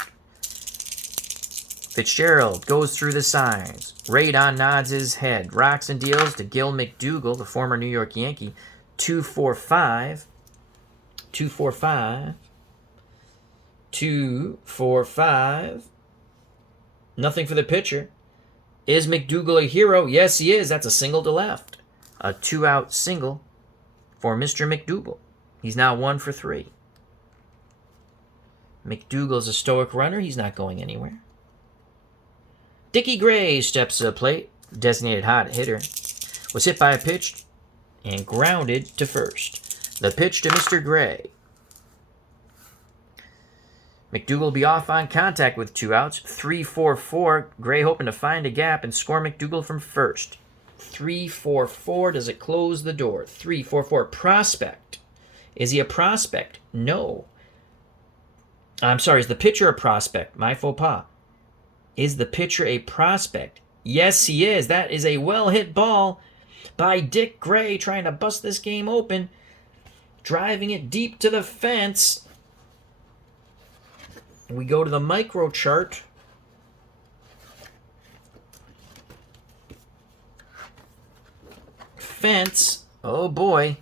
Fitzgerald goes through the signs. Radon nods his head. Rocks and deals to Gil McDougall, the former New York Yankee. 2-4-5. 2-4-5. 2-4-5. Nothing for the pitcher. Is McDougall a hero? Yes, he is. That's a single to left. A 2-out single for Mr. McDougall. He's now 1 for 3. McDougall's a stoic runner. He's not going anywhere. Dickie Gray steps to the plate. Designated hot hitter. Was hit by a pitch and grounded to first. The pitch to Mr. Gray. McDougall will be off on contact with 2 outs. 3-4-4. Gray hoping to find a gap and score McDougall from first. 3-4-4. Does it close the door? 3-4-4. Prospect. Is he a prospect? No. I'm sorry. Is the pitcher a prospect? My faux pas. Is the pitcher a prospect? Yes, he is. That is a well-hit ball by Dick Gray trying to bust this game open. Driving it deep to the fence. We go to the micro chart. Fence. Oh, boy.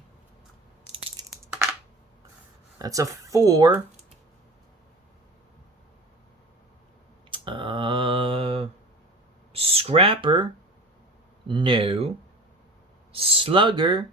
That's a 4. Scrapper. No. Slugger.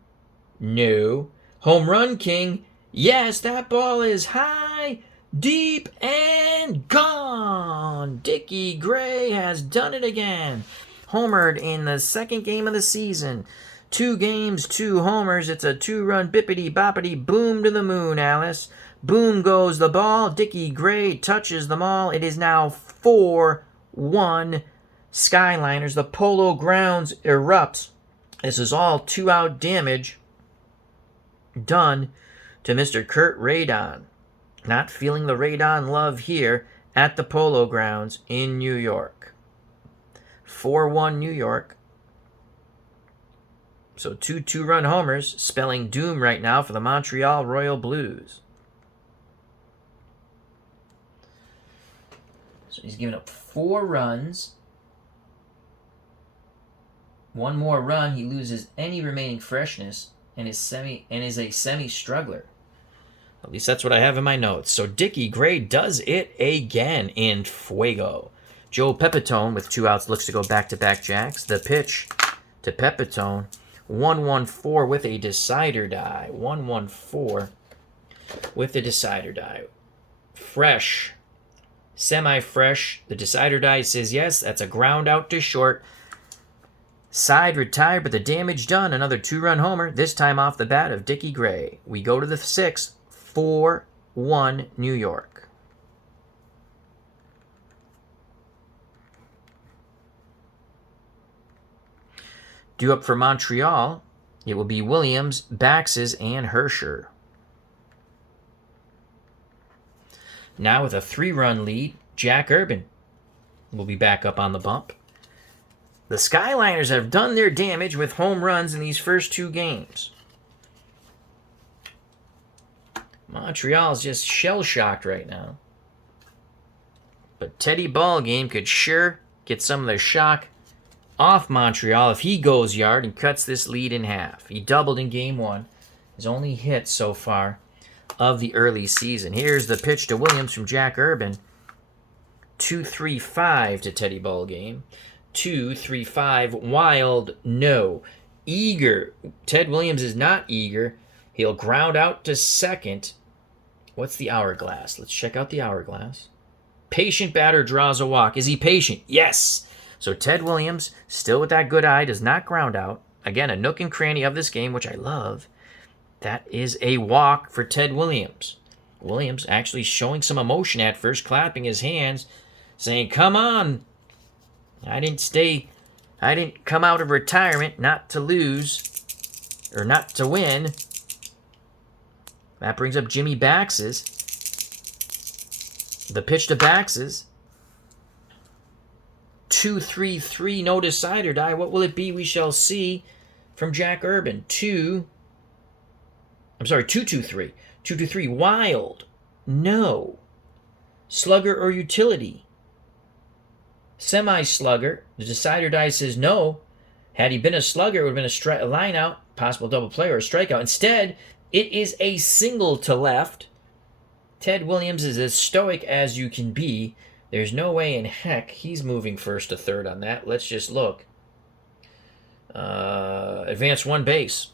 No. Home run king. Yes, that ball is high, deep, and gone. Dickie Gray has done it again. Homered in the second game of the season. 2 games, 2 homers. It's a 2-run bippity-boppity boom to the moon, Alice. Boom goes the ball. Dickie Gray touches them all. It is now 4-1 Skyliners. The Polo Grounds erupts. This is all 2-out damage done to Mr. Kurt Radon. Not feeling the Radon love here at the Polo Grounds in New York. 4-1 New York. So 2 2-run homers, spelling doom right now for the Montreal Royal Blues. So he's given up 4 runs. 1 more run, he loses any remaining freshness and is a semi-struggler. At least that's what I have in my notes. So Dickie Gray does it again in Fuego. Joe Pepitone with 2 outs looks to go back-to-back jacks. The pitch to Pepitone. 1-1-4 with a decider die. 1-1-4 with a decider die. Fresh. Semi-fresh. The decider die says yes. That's a ground out to short. Side retired, but the damage done. Another 2-run homer, this time off the bat of Dickie Gray. We go to the 6th. 4-1 New York. Due up for Montreal, it will be Williams, Baxes, and Hersher. Now with a 3-run lead, Jack Urban will be back up on the bump. The Skyliners have done their damage with home runs in these first 2 games. Montreal's just shell-shocked right now. But Teddy Ballgame could sure get some of the shock off Montreal if he goes yard and cuts this lead in half. He doubled in Game 1. His only hit so far of the early season. Here's the pitch to Williams from Jack Urban. 2-3-5 to Teddy Ballgame. 2-3-5. Wild, no. Eager. Ted Williams is not eager. He'll ground out to second. What's the hourglass? Let's check out the hourglass. Patient batter draws a walk. Is he patient? Yes. So Ted Williams, still with that good eye, does not ground out. Again, a nook and cranny of this game, which I love. That is a walk for Ted Williams. Williams actually showing some emotion at first, clapping his hands, saying, come on. I didn't stay I didn't come out of retirement not to lose or not to win. That brings up Jimmy Bax's. The pitch to Bax's. 2-3-3, no decider die. What will it be? We shall see from Jack Urban. 2-2-3. 2-2-3. Wild. No. Slugger or utility? Semi-slugger. The decider die says no. Had he been a slugger, it would have been a line out, possible double play or a strikeout. Instead, it is a single to left. Ted Williams is as stoic as you can be. There's no way in heck he's moving first to third on that. Let's just look. Advance one base.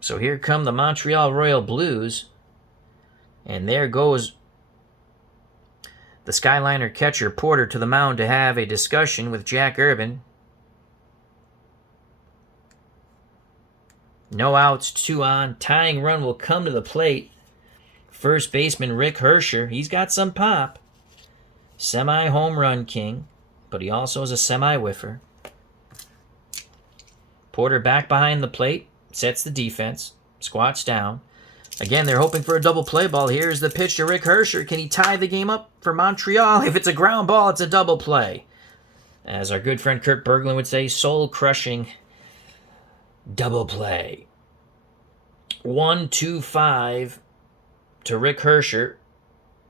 So here come the Montreal Royal Blues. And there goes the Skyliner catcher Porter to the mound to have a discussion with Jack Urban. No outs, 2 on. Tying run will come to the plate. First baseman Rick Hersher. He's got some pop. Semi-home run king, but he also is a semi-whiffer. Porter back behind the plate. Sets the defense. Squats down. Again, they're hoping for a double play ball. Here's the pitch to Rick Hersher. Can he tie the game up for Montreal? If it's a ground ball, it's a double play. As our good friend Kurt Berglund would say, soul-crushing double play. 1-2-5 to Rick Hersher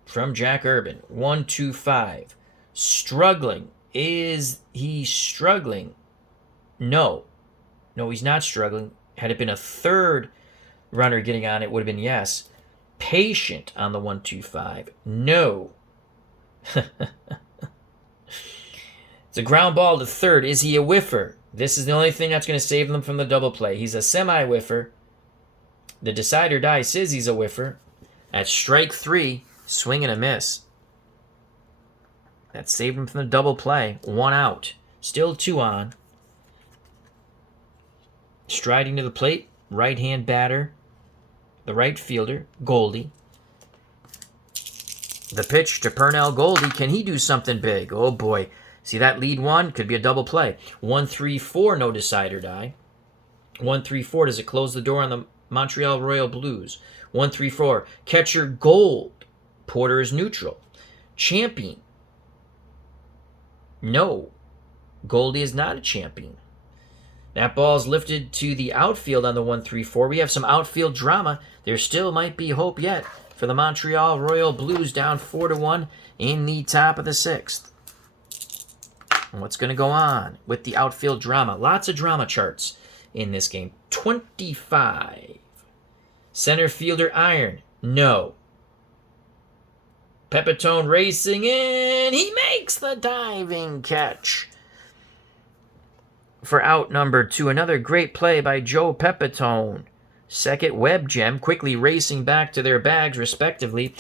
from Jack Urban. 1-2-5. Struggling. Is he struggling? No. No, he's not struggling. Had it been a third runner getting on, it would have been yes. Patient on the 1-2-5. No. It's a ground ball to third. Is he a whiffer? This is the only thing that's going to save them from the double play. He's a semi-whiffer. The decider die says he's a whiffer. At strike 3, swing and a miss. That saved him from the double play. 1 out. Still 2 on. Striding to the plate, right-hand batter, the right fielder, Goldie. The pitch to Pernell Goldie. Can he do something big? Oh, boy. See that lead one? Could be a double play. 1-3-4, no decider die. 1-3-4. Does it close the door on the Montreal Royal Blues? 1-3-4. Catcher Gold. Porter is neutral. Champion. No. Goldie is not a champion. That ball's lifted to the outfield on the 1-3-4. We have some outfield drama. There still might be hope yet for the Montreal Royal Blues, down 4-1 in the top of the 6th. What's going to go on with the outfield drama? Lots of drama charts in this game. 25. Center fielder Iron. No. Pepitone racing in. He makes the diving catch for out number 2. Another great play by Joe Pepitone. Second web gem. Quickly racing back to their bags, respectively,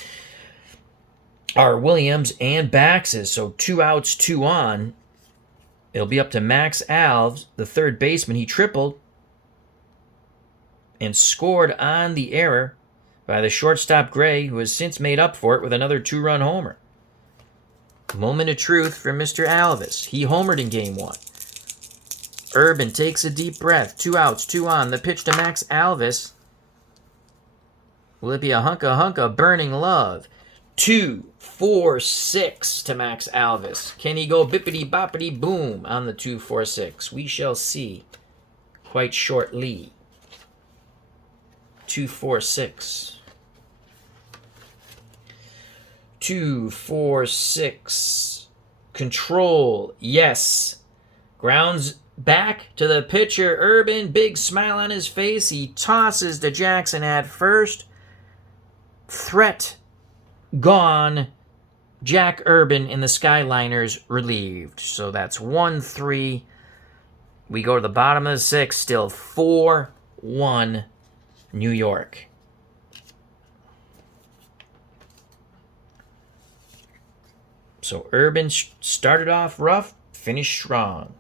are Williams and Bax's. So 2 outs, 2 on. It'll be up to Max Alves, the third baseman. He tripled and scored on the error by the shortstop Gray, who has since made up for it with another 2-run homer. Moment of truth for Mr. Alves. He homered in Game 1. Urban takes a deep breath. 2 outs, 2 on. The pitch to Max Alves. Will it be a hunka burning love? 2-4-6 to Max Alves. Can he go bippity boom on the 2-4-6? We shall see quite shortly. 2-4-6. 2-4-6. Control. Yes. Grounds back to the pitcher. Urban. Big smile on his face. He tosses to Jackson at first. Threat gone. Jack Urban and the Skyliners relieved. So that's 1-3. We go to the bottom of the 6th. Still 4-1 New York. So Urban started off rough, finished strong.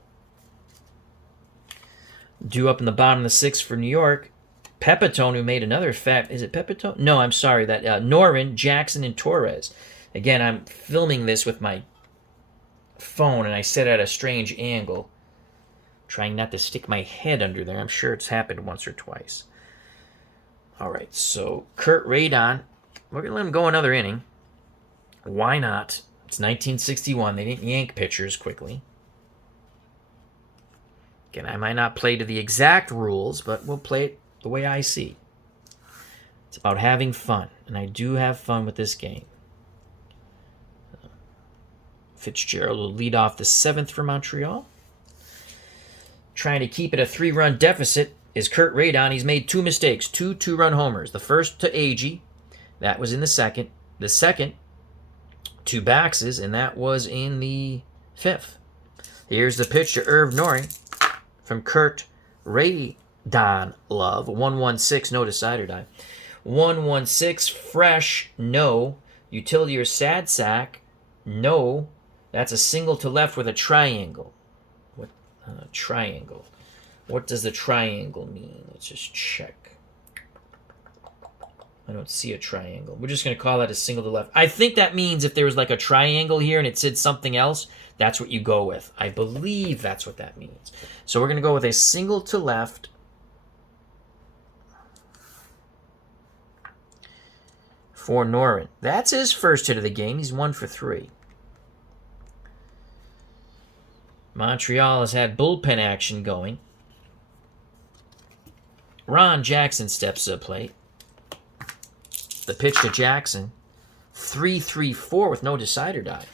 Due up in the bottom of the 6th for New York. Pepitone, who made another is it Pepitone? No, I'm sorry. That Norin, Jackson, and Torres. Again, I'm filming this with my phone and I sit at a strange angle, trying not to stick my head under there. I'm sure it's happened once or twice. All right, so Kurt Radon, we're going to let him go another inning. Why not? It's 1961. They didn't yank pitchers quickly. Again, I might not play to the exact rules, but we'll play it the way I see. It's about having fun, and I do have fun with this game. Fitzgerald will lead off the 7th for Montreal. Trying to keep it a 3-run deficit is Kurt Radon. He's made 2 mistakes, 2 2-run homers. The first to Agee, that was in the 2nd. The second to Baxes, and that was in the 5th. Here's the pitch to Irv Norrie from Kurt Radon Love. 1-1-6, no decider die. 1-1-6, fresh, no. Utility or sad sack, no. That's a single to left with a triangle. What triangle? What does the triangle mean? Let's just check. I don't see a triangle. We're just going to call that a single to left. I think that means if there was like a triangle here and it said something else, that's what you go with. I believe that's what that means. So we're going to go with a single to left. For Norin. That's his first hit of the game. He's 1 for 3. Montreal has had bullpen action going. Ron Jackson steps to the plate. The pitch to Jackson. 3-3-4 with no decider die.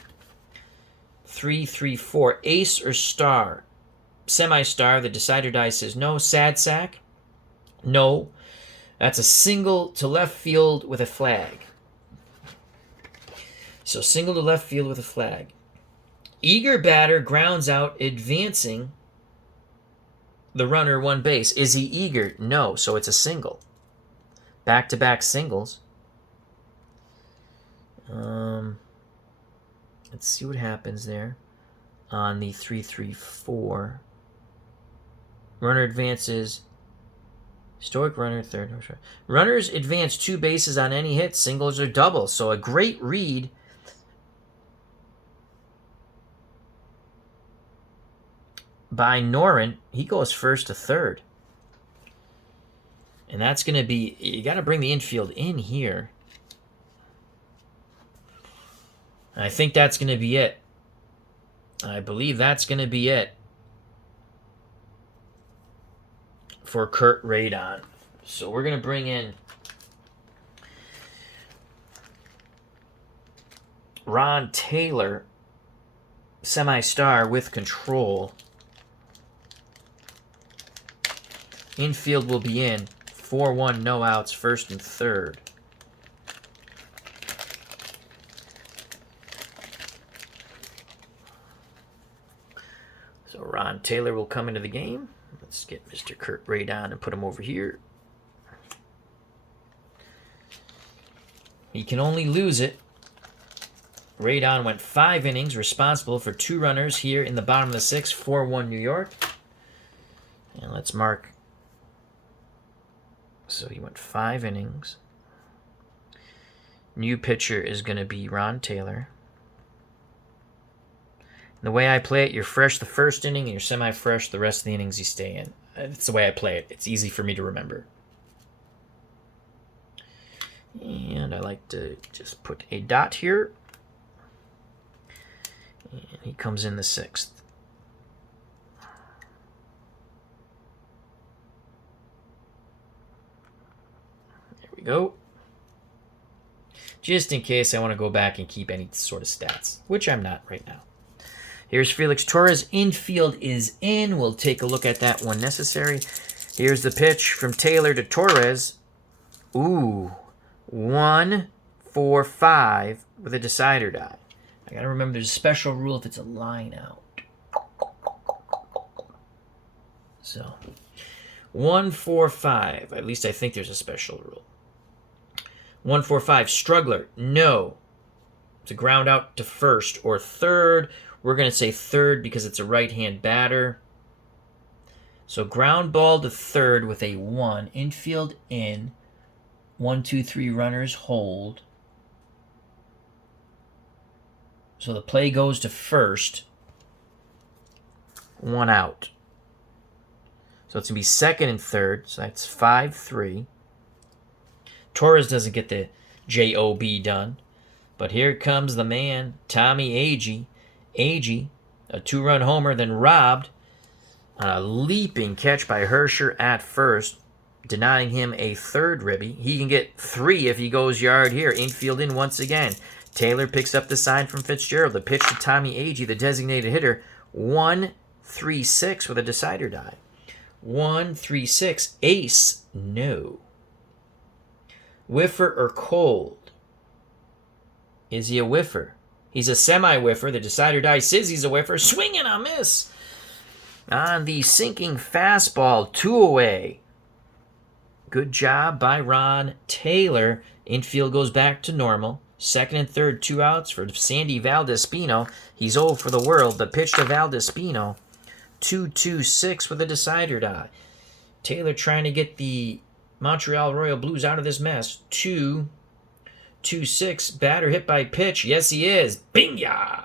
3-3-4. Ace or star? Semi-star. The decider die says no. Sad sack? No. That's a single to left field with a flag. So single to left field with a flag. Eager batter grounds out, advancing the runner 1 base. Is he eager? No. So it's a single. Back-to-back singles. Let's see what happens there on the 3-3-4. Runner advances. Stoic runner, third. Runners advance 2 bases on any hit, singles or doubles. So a great read by Norin. He goes first to third. And that's going to be, you got to bring the infield in here. I think that's going to be it. I believe that's going to be it for Kurt Radon. So we're going to bring in Ron Taylor, semi-star with control. Infield will be in. 4-1, no outs, first and third. So Ron Taylor will come into the game. Let's get Mr. Kurt Radon and put him over here. He can only lose it. Radon went 5 innings, responsible for 2 runners here in the bottom of the 6th, 4-1 New York. And let's mark. So he went 5 innings. New pitcher is going to be Ron Taylor. The way I play it, you're fresh the first inning and you're semi-fresh the rest of the innings you stay in. That's the way I play it. It's easy for me to remember. And I like to just put a dot here. And he comes in the 6th. There we go. Just in case I want to go back and keep any sort of stats, which I'm not right now. Here's Felix Torres. Infield is in. We'll take a look at that when necessary. Here's the pitch from Taylor to Torres. Ooh. 1-4-5 with a decider die. I got to remember there's a special rule if it's a line out. So, 1-4-5. At least I think there's a special rule. 1-4-5. Struggler. No. It's a ground out to first or third. We're going to say third because it's a right-hand batter. So ground ball to third with a 1. Infield in. 1, 2, 3 runners hold. So So the play goes to first. 1 out. So it's going to be second and third. So that's 5-3. Torres doesn't get the JOB done. But here comes the man, Tommy Agee. Agee, a 2-run homer, then robbed on a leaping catch by Hersher at first, denying him a third ribby. He can get 3 if he goes yard here. Infield in once again. Taylor picks up the sign from Fitzgerald. The pitch to Tommy Agee, the designated hitter. 1-3-6 with a decider die. 1-3-6. Ace, no. Whiffer or cold? Is he a whiffer? He's a semi-whiffer. The decider die says he's a whiffer. Swing and a miss. On the sinking fastball, 2 away. Good job by Ron Taylor. Infield goes back to normal. Second and third, 2 outs for Sandy Valdespino. He's 0 for the world. The pitch to Valdespino. 2-2-6 with a decider die. Taylor trying to get the Montreal Royal Blues out of this mess. 2-2-6. Batter hit by pitch. Yes, he is. Bing-ya!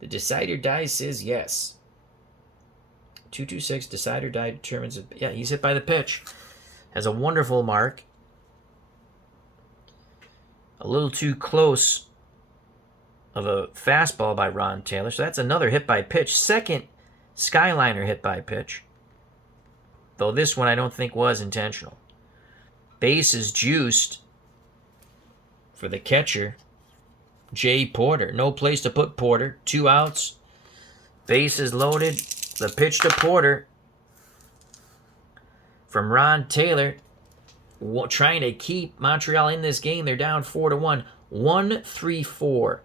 The decider die says yes. 2-2-6. Decider die determines. Yeah, he's hit by the pitch. Has a wonderful mark. A little too close of a fastball by Ron Taylor. So that's another hit by pitch. Second Skyliner hit by pitch. Though this one I don't think was intentional. Base is juiced for the catcher, Jay Porter. No place to put Porter. 2 outs. Base is loaded. The pitch to Porter from Ron Taylor. Trying to keep Montreal in this game. They're down 4-1. 1-3-4.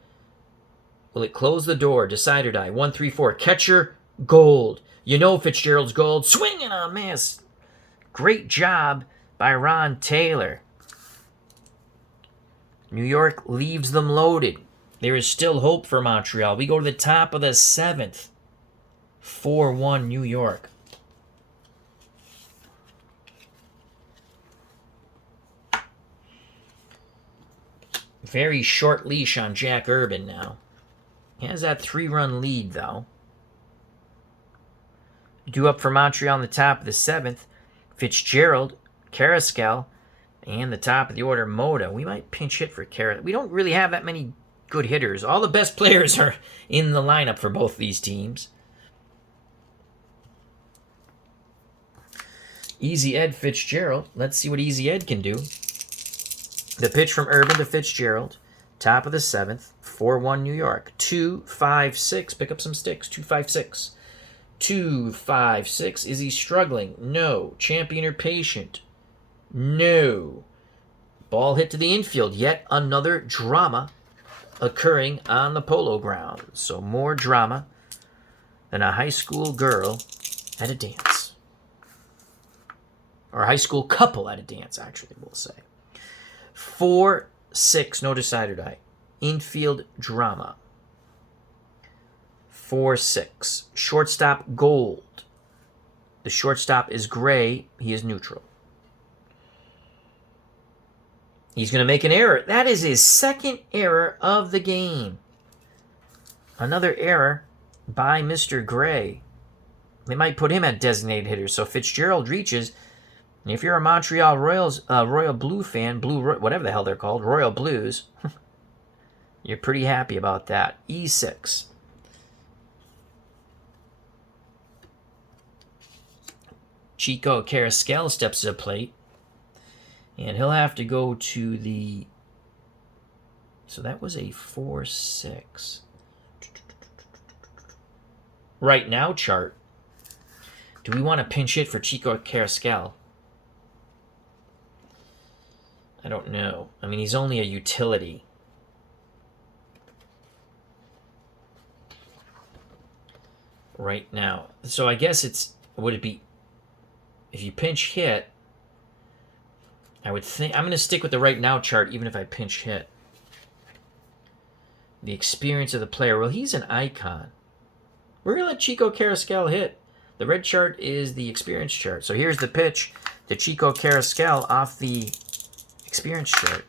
Will it close the door? Decider die. 1-3-4. Catcher, gold. You know Fitzgerald's gold. Swing and a miss. Great job by Ron Taylor. New York leaves them loaded. There is still hope for Montreal. We go to the top of the 7th. 4-1 New York. Very short leash on Jack Urban now. He has that 3-run lead, though. Due up for Montreal on the top of the 7th. Fitzgerald, Carrascal, and the top of the order, Moda. We might pinch hit for Carrascal. We don't really have that many good hitters. All the best players are in the lineup for both these teams. Easy Ed Fitzgerald. Let's see what Easy Ed can do. The pitch from Urban to Fitzgerald. Top of the 7th. 4-1 New York. 2-5-6. Pick up some sticks. 2-5-6. 2-5-6. Is he struggling? No. Champion or patient? No. Ball hit to the infield. Yet another drama occurring on the Polo Ground. So more drama than a high school girl at a dance. Or a high school couple at a dance, actually, we'll say. 4-6, no decider die. Infield drama. 4-6. Shortstop gold. The shortstop is gray. He is neutral. He's going to make an error. That is his second error of the game. Another error by Mr. Gray. They might put him at designated hitter. So Fitzgerald reaches. And if you're a Montreal Royal Blue fan, whatever the hell they're called, Royal Blues, you're pretty happy about that. E6. Chico Carrascal steps to the plate. And he'll have to go to the... So that was a 4-6. Right now chart. Do we want to pinch hit for Chico Carrascal? I don't know. I mean, he's only a utility. Right now. So I guess it's... Would it be... If you pinch hit... I would think... I'm going to stick with the right now chart even if I pinch hit. The experience of the player. Well, he's an icon. We're going to let Chico Carrascal hit. The red chart is the experience chart. So here's the pitch to Chico Carrascal off the experience chart.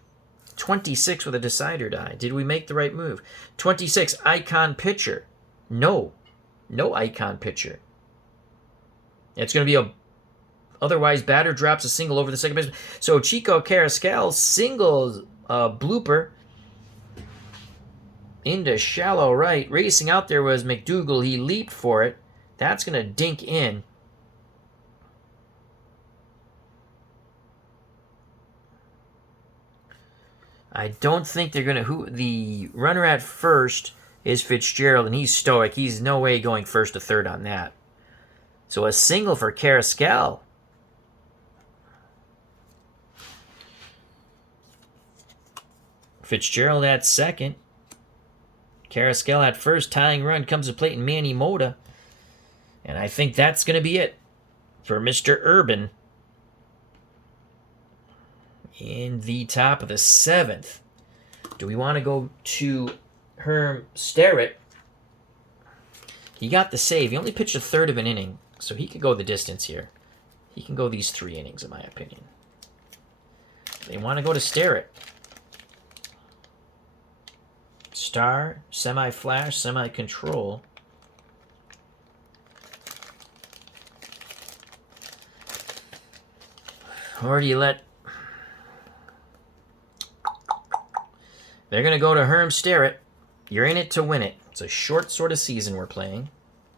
26 with a decider die. Did we make the right move? 26, icon pitcher. No. No icon pitcher. It's going to be a... Otherwise, batter drops a single over the second baseman. So Chico Carrascal singles blooper into shallow right. Racing out there was McDougal. He leaped for it. That's going to dink in. I don't think they're going to... The runner at first is Fitzgerald, and he's stoic. He's no way going first to third on that. So a single for Carrascal. Fitzgerald at second. Carrascal at first. Tying run comes to plate in Manny Mota. And I think that's going to be it for Mr. Urban. In the top of the 7th. Do we want to go to Herm Sterrett? He got the save. He only pitched a third of an inning, so he could go the distance here. He can go these 3 innings, in my opinion. They want to go to Sterrett. Star, semi-flash, semi-control. Or do you let... They're going to go to Herm Sterrett. You're in it to win it. It's a short sort of season we're playing.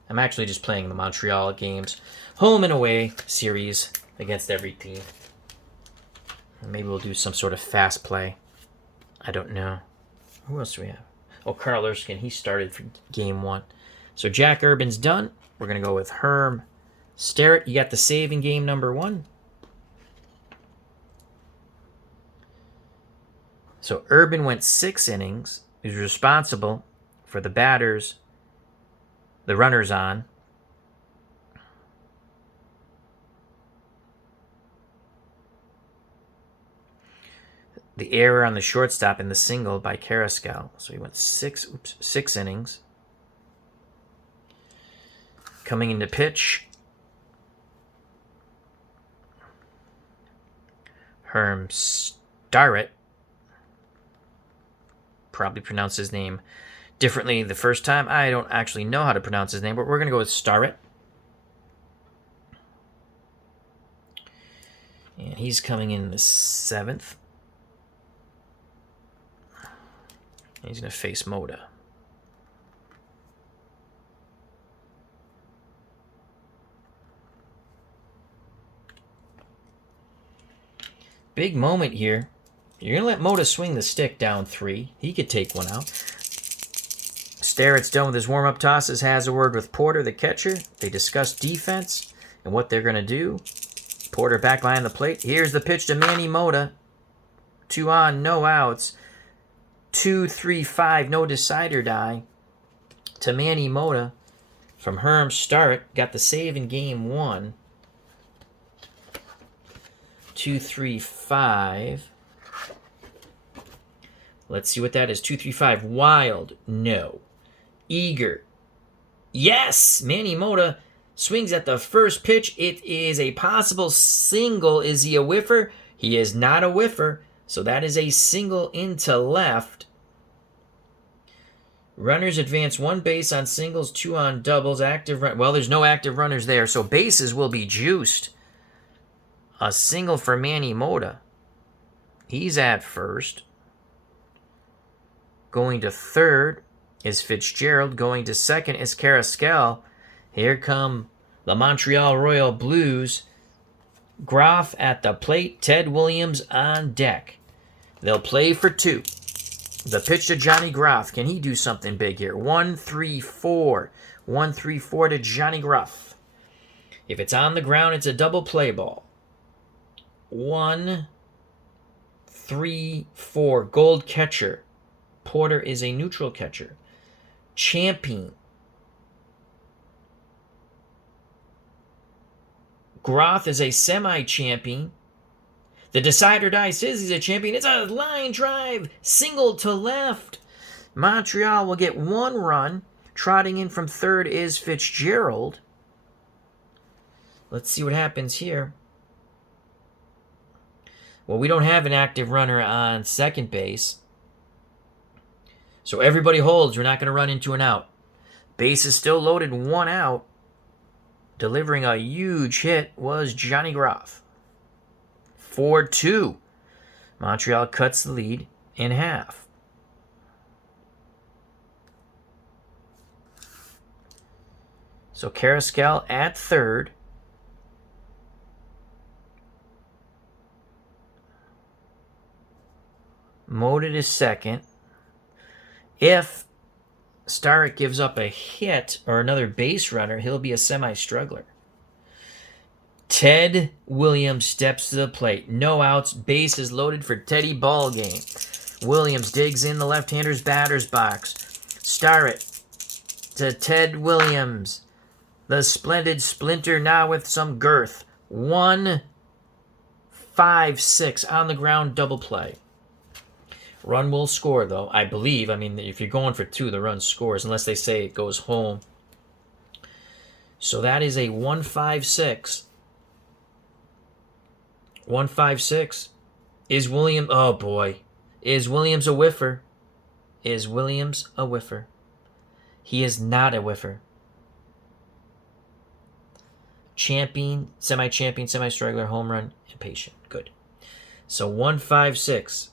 I'm actually just playing the Montreal games. Home and away series against every team. Maybe we'll do some sort of fast play. I don't know. Who else do we have? Oh, Carl Erskine. He started for game 1. So Jack Urban's done. We're going to go with Herm Sterrett. You got the save in game number 1. So Urban went 6 innings. He was responsible for the batters, the runners on. The error on the shortstop in the single by Carrascal. So he went 6 innings. Coming into pitch, Herm Sterrett. Probably pronounced his name differently the first time. I don't actually know how to pronounce his name, but we're going to go with Starrett. And he's coming in the 7th. And he's going to face Mota. Big moment here. You're going to let Mota swing the stick down 3. He could take one out. Sterrett's done with his warm-up tosses, has a word with Porter, the catcher. They discuss defense and what they're going to do. Porter back line the plate. Here's the pitch to Manny Mota. 2 on, no outs. 2-3-5, no decider die to Manny Mota from Herm Sterrett. Got the save in game 1. 2-3-5. Let's see what that is. 2-3-5. Wild. No. Eager. Yes! Manny Mota swings at the first pitch. It is a possible single. Is he a whiffer? He is not a whiffer. So that is a single into left. Runners advance 1 base on singles, 2 on doubles. Active run. Well, there's no active runners there, so bases will be juiced. A single for Manny Mota. He's at first. Going to third is Fitzgerald. Going to second is Carrascal. Here come the Montreal Royal Blues. Groff at the plate. Ted Williams on deck. They'll play for 2. The pitch to Johnny Groff. Can he do something big here? 1-3-4. 1-3-4 to Johnny Groff. If it's on the ground, it's a double play ball. 1-3-4. Gold catcher. Porter is a neutral catcher. Champion. Groff is a semi-champion. The decider die says he's a champion. It's a line drive. Single to left. Montreal will get 1 run. Trotting in from third is Fitzgerald. Let's see what happens here. Well, we don't have an active runner on second base. So everybody holds. We're not going to run into an out. Base is still loaded, 1 out. Delivering a huge hit was Johnny Groff. 4-2. Montreal cuts the lead in half. So Carrascal at third. Moda to second. If Starrett gives up a hit or another base runner, he'll be a semi-struggler. Ted Williams steps to the plate. No outs. Base is loaded for Teddy Ballgame. Williams digs in the left-hander's batter's box. Starrett to Ted Williams. The splendid splinter now with some girth. 1-5-6 on the ground, double play. Run will score, though, I believe. I mean, if you're going for 2, the run scores, unless they say it goes home. So that is a 1-5-6. 1-5-6. Is William... Oh, boy. Is Williams a whiffer? Is Williams a whiffer? He is not a whiffer. Champion, semi-champion, semi-struggler, home run, impatient. Good. So 1-5-6.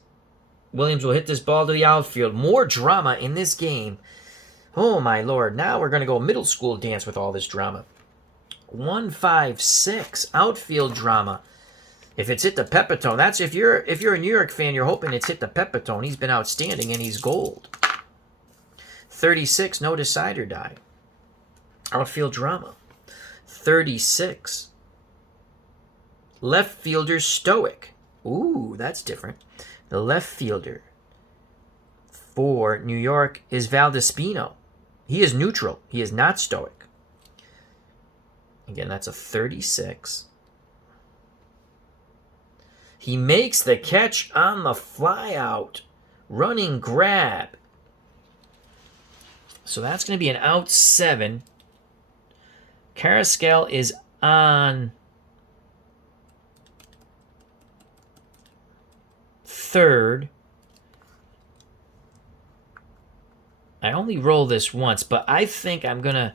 Williams will hit this ball to the outfield. More drama in this game. Oh, my Lord. Now we're going to go middle school dance with all this drama. 1-5-6. Outfield drama. If it's hit the Pepitone, that's if you're a New York fan, you're hoping it's hit the Pepitone. He's been outstanding, and he's gold. 36, no decider die. Outfield drama. 36. Left fielder stoic. Ooh, that's different. The left fielder for New York is Valdespino. He is neutral. He is not stoic. Again, that's a 36. He makes the catch on the flyout. Running grab. So that's going to be an out 7. Carrascal is on third. I only roll this once, but I think I'm going to...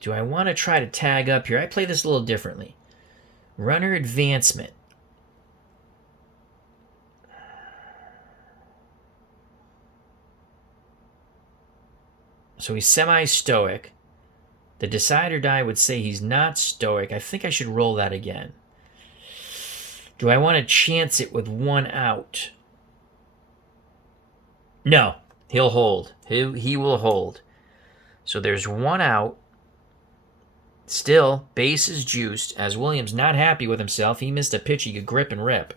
Do I want to try to tag up here? I play this a little differently. Runner advancement. So he's semi-stoic. The decider die would say he's not stoic. I think I should roll that again. Do I want to chance it with 1 out? No, he'll hold. He will hold. So there's 1 out. Still, base is juiced. As Williams not happy with himself, he missed a pitch he could grip and rip.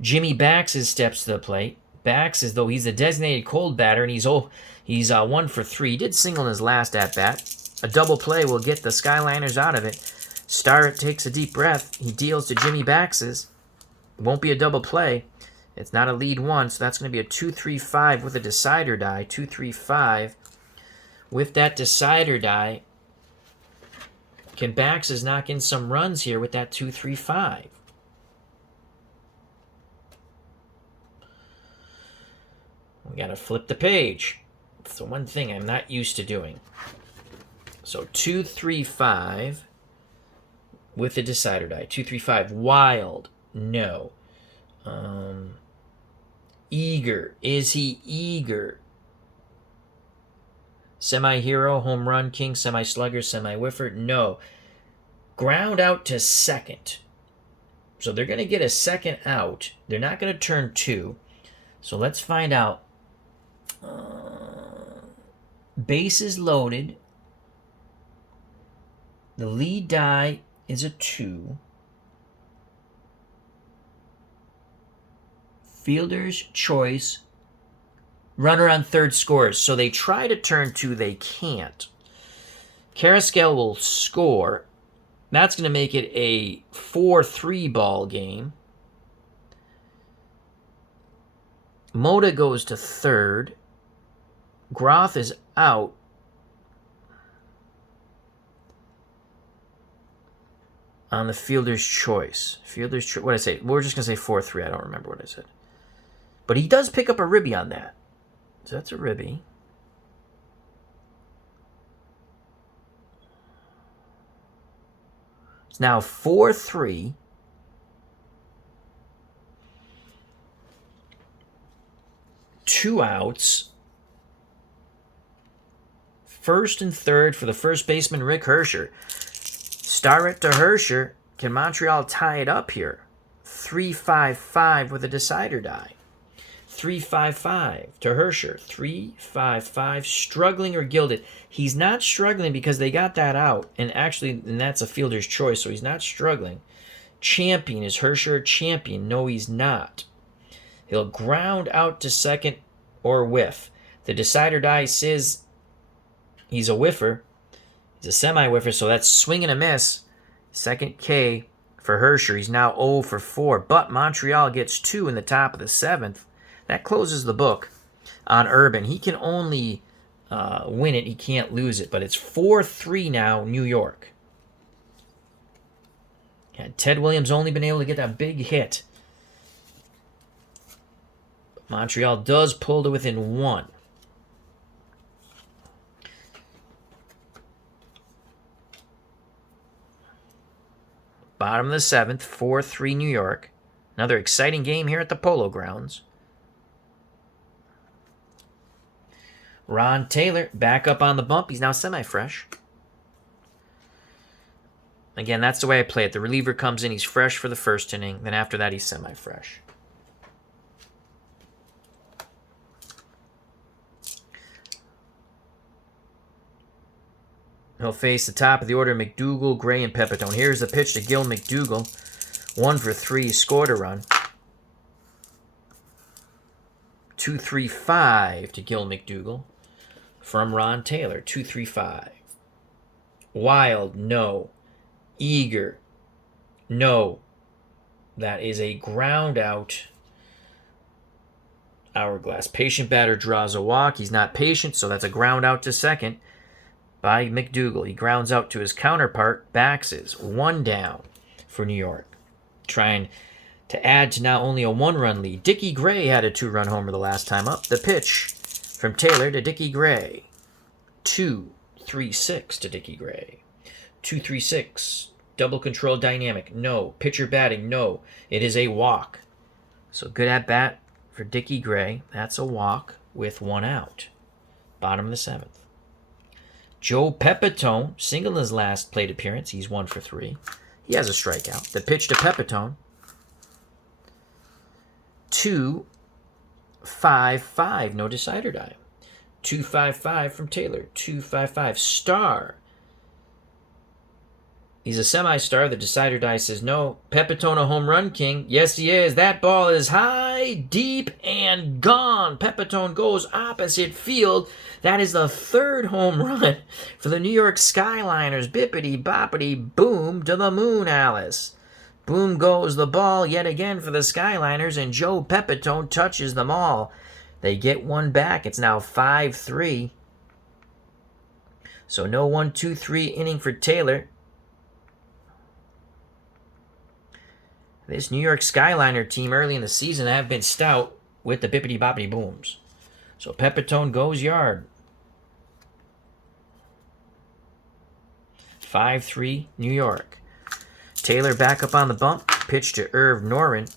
Jimmy Baxes steps to the plate. Bax as though he's a designated cold batter, and he's 1 for 3. He did single in his last at-bat. A double play will get the Skyliners out of it. Starrett takes a deep breath. He deals to Jimmy Baxes. It won't be a double play. It's not a lead 1, so that's going to be a 2-3-5 with a decider die. 2-3-5 with that decider die. Can Baxes knock in some runs here with that 2-3-5? We got to flip the page. It's the one thing I'm not used to doing. So 2-3-5 with the decider die. 2-3-5. Wild. No. Eager. Is he eager? Semi-hero, home run king, semi-slugger, semi-whiffer. No. Ground out to second. So they're going to get a second out. They're not going to turn 2. So let's find out. Bases loaded. The lead die is a 2. Fielder's choice. Runner on third scores. So they try to turn 2. They can't. Carrascal will score. That's going to make it a 4-3 ball game. Moda goes to third. Groff is out. on the fielder's choice. What did I say? We're just going to say 4-3. I don't remember what I said. But he does pick up a ribby on that. So that's a ribby. It's now 4-3. Two outs. First and third for the first baseman, Rick Hersher. Star it to Hersher. Can Montreal tie it up here? 3-5-5 with a decider die. 3-5-5 to Hersher. 3-5-5. Struggling or gilded. He's not struggling because they got that out. And that's a fielder's choice, so he's not struggling. Champion. Is Hersher a champion? No, he's not. He'll ground out to second or whiff. The decider die says he's a whiffer. He's a semi-whiffer, so that's swing and a miss. Second K for Hersher. He's now 0 for 4, but Montreal gets 2 in the top of the 7th. That closes the book on Urban. He can only win it. He can't lose it, but it's 4-3 now, New York. And Ted Williams only been able to get that big hit. Montreal does pull to within 1. Bottom of the 7th, 4-3 New York. Another exciting game here at the Polo Grounds. Ron Taylor back up on the bump. He's now semi-fresh. Again, that's the way I play it. The reliever comes in, he's fresh for the first inning. Then after that, he's semi-fresh. He'll face the top of the order, McDougal, Gray, and Pepitone. Here's the pitch to Gil McDougal. 1 for 3, scored a run. 2-3-5 to Gil McDougal from Ron Taylor. 2-3-5. Wild, no. Eager, no. That is a ground out. Hourglass. Patient batter draws a walk. He's not patient, so that's a ground out to second by McDougal. He grounds out to his counterpart, Baxes. 1 down for New York. Trying to add to now only a 1-run lead. Dickie Gray had a 2-run homer the last time up. The pitch from Taylor to Dickie Gray. 2-3-6 to Dickie Gray. 2-3-6. Double control dynamic. No. Pitcher batting. No. It is a walk. So good at bat for Dickie Gray. That's a walk with 1 out. Bottom of the 7th. Joe Pepitone, single in his last plate appearance. He's 1 for 3. He has a strikeout. The pitch to Pepitone. 2-5-5. No decider die. 2-5-5 from Taylor. 2-5-5. Star. He's a semi-star. The decider die says no. Pepitone a home run king. Yes, he is. That ball is high, deep, and gone. Pepitone goes opposite field. That is the 3rd home run for the New York Skyliners. Bippity boppity boom to the moon, Alice. Boom goes the ball yet again for the Skyliners, and Joe Pepitone touches them all. They get 1 back. It's now 5-3. So no 1-2-3 inning for Taylor. This New York Skyliner team early in the season have been stout with the bippity boppity booms. So Pepitone goes yard. 5-3 New York. Taylor back up on the bump. Pitch to Irv Noren.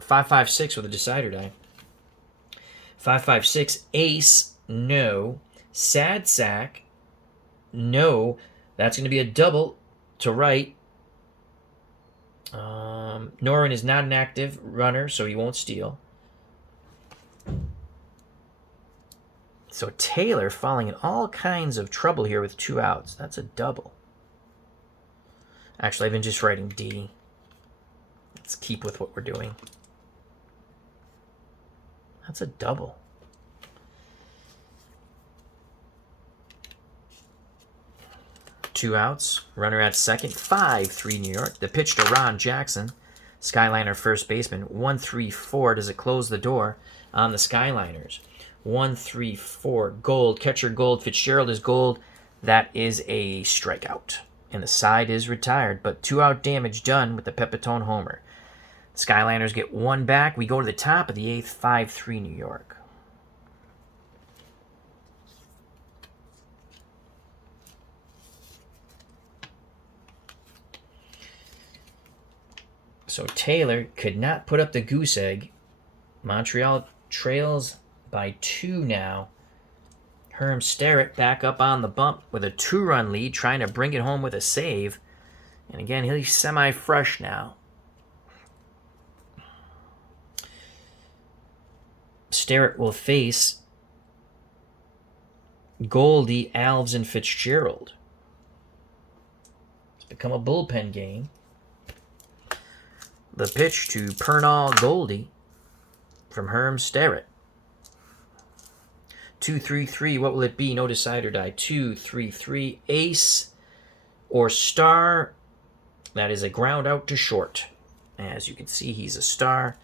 5-5-6 with a decider die. 5-5-6. Ace. No. Sad sack. No. That's going to be a double to right. Noren is not an active runner, so he won't steal. So Taylor falling in all kinds of trouble here with 2 outs. That's a double. Actually, I've been just writing D. Let's keep with what we're doing. That's a double. Two outs. Runner at second. 5-3 New York. The pitch to Ron Jackson. Skyliner first baseman. 1-3-4. Does it close the door on the Skyliners? 1-3-4. Gold. Catcher Gold. Fitzgerald is Gold. That is a strikeout. and the side is retired, but 2-out damage done with the Pepitone homer. Skyliners get 1 back. We go to the top of the 8th, 5-3 New York. So Taylor could not put up the goose egg. Montreal trails by 2 now. Herm Sterrett back up on the bump with a 2-run lead, trying to bring it home with a save. And again, he's semi-fresh now. Sterrett will face Goldie, Alves, and Fitzgerald. It's become a bullpen game. The pitch to Pernal Goldie from Herm Sterrett. 2-3-3. What will it be? No decide or die. 2-3-3. Ace or star. That is a ground out to short. As you can see, he's a star.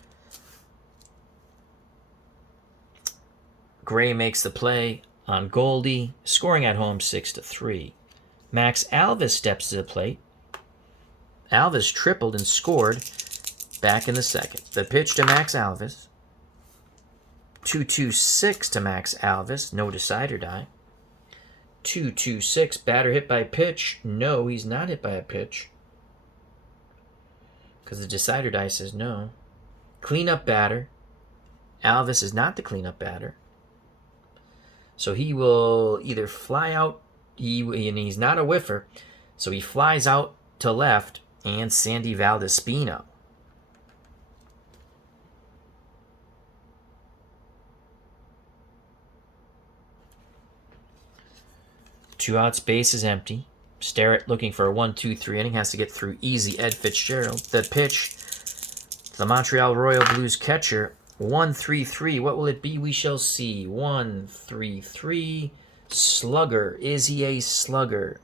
Gray makes the play on Goldie, scoring at home 6-3. Max Alvis steps to the plate. Alvis tripled and scored back in the second. The pitch to Max Alvis. 2-2-6 to Max Alvis. No decide or die. 2-2-6. Batter hit by pitch. No, he's not hit by a pitch, because the decider die says no. Cleanup batter. Alvis is not the cleanup batter. So he will either fly out, and he's not a whiffer, so he flies out to left, and Sandy Valdespino. Two outs, base is empty. Sterrett looking for a 1-2-3 inning, has to get through easy Ed Fitzgerald. The pitch, the Montreal Royal Blues catcher, 1-3-3. What will it be? We shall see. 1-3-3. Slugger. Is he a slugger?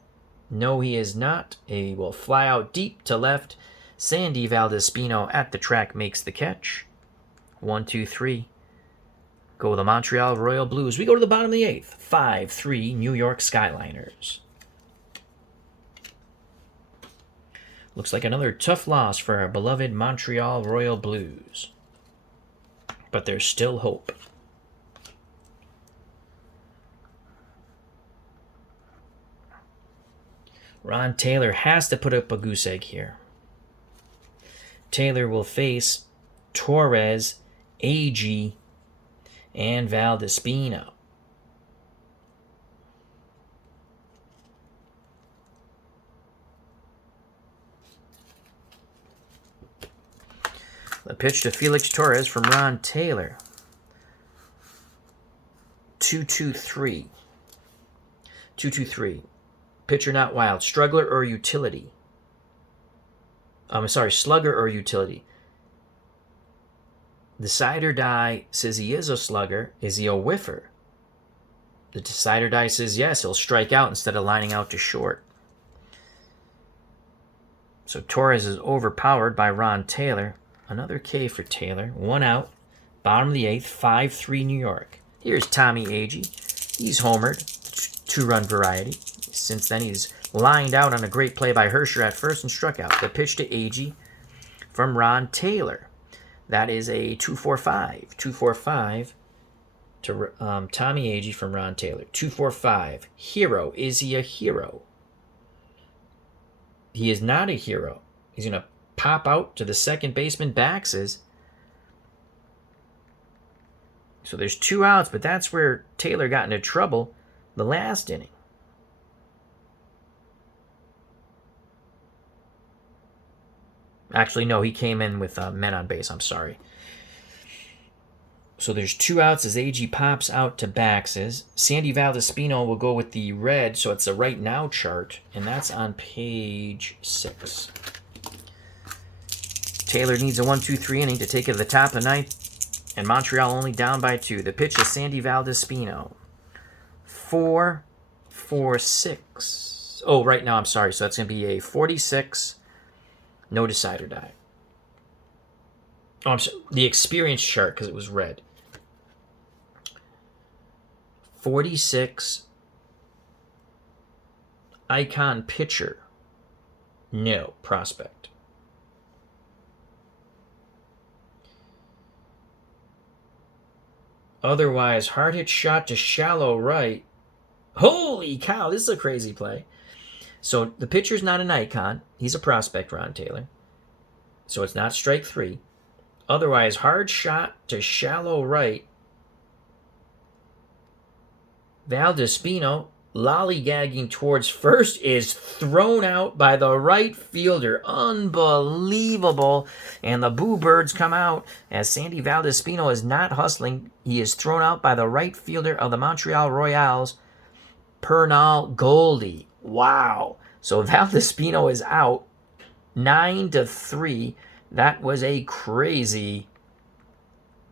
No, he is not. He will fly out deep to left. Sandy Valdespino at the track makes the catch. 1-2-3. Go the Montreal Royal Blues. We go to the bottom of the 8th. 5-3 New York Skyliners. Looks like another tough loss for our beloved Montreal Royal Blues. But there's still hope. Ron Taylor has to put up a goose egg here. Taylor will face Torres, Agee, and Valdespino. The pitch to Felix Torres from Ron Taylor. 2-2-3. 2-2-3. Pitcher not wild. Struggler or utility? Slugger or utility? The decider die says he is a slugger. Is he a whiffer? The decider die says yes, he'll strike out instead of lining out to short. So Torres is overpowered by Ron Taylor. Another K for Taylor. 1 out. Bottom of the 8th. 5-3 New York. Here's Tommy Agee. He's homered. 2-run variety. Since then, he's lined out on a great play by Hersher at first and struck out. The pitch to Agee from Ron Taylor. That is a 2-4-5. 2-4-5 to Tommy Agee from Ron Taylor. 2-4-5. Hero. Is he a hero? He is not a hero. He's going to pop out to the second baseman Baxes. So there's 2 outs, but that's where Taylor got into trouble the last inning. Actually, no, he came in with men on base. I'm sorry. So there's 2 outs as Agee pops out to Baxes. Sandy Valdespino will go with the red, so it's a right now chart, and that's on page 6. Taylor needs a 1-2-3 inning to take it to the top of the 9th, and Montreal only down by 2. The pitch is Sandy Valdespino. 4-4-6. Oh, right now, I'm sorry. So that's going to be a 46. No decide or die. Oh, I'm sorry. The experience chart, because it was red. 46. Icon pitcher. No, prospect. Otherwise, hard hit shot to shallow right. Holy cow, this is a crazy play. So the pitcher's not an icon. He's a prospect, Ron Taylor. So it's not strike 3. Otherwise, hard shot to shallow right. Valdespino, lollygagging towards first, is thrown out by the right fielder. Unbelievable. And the Boo Birds come out as Sandy Valdespino is not hustling. He is thrown out by the right fielder of the Montreal Royals, Pernal Goldie. Wow. So Valdespino is out 9-3. That was a crazy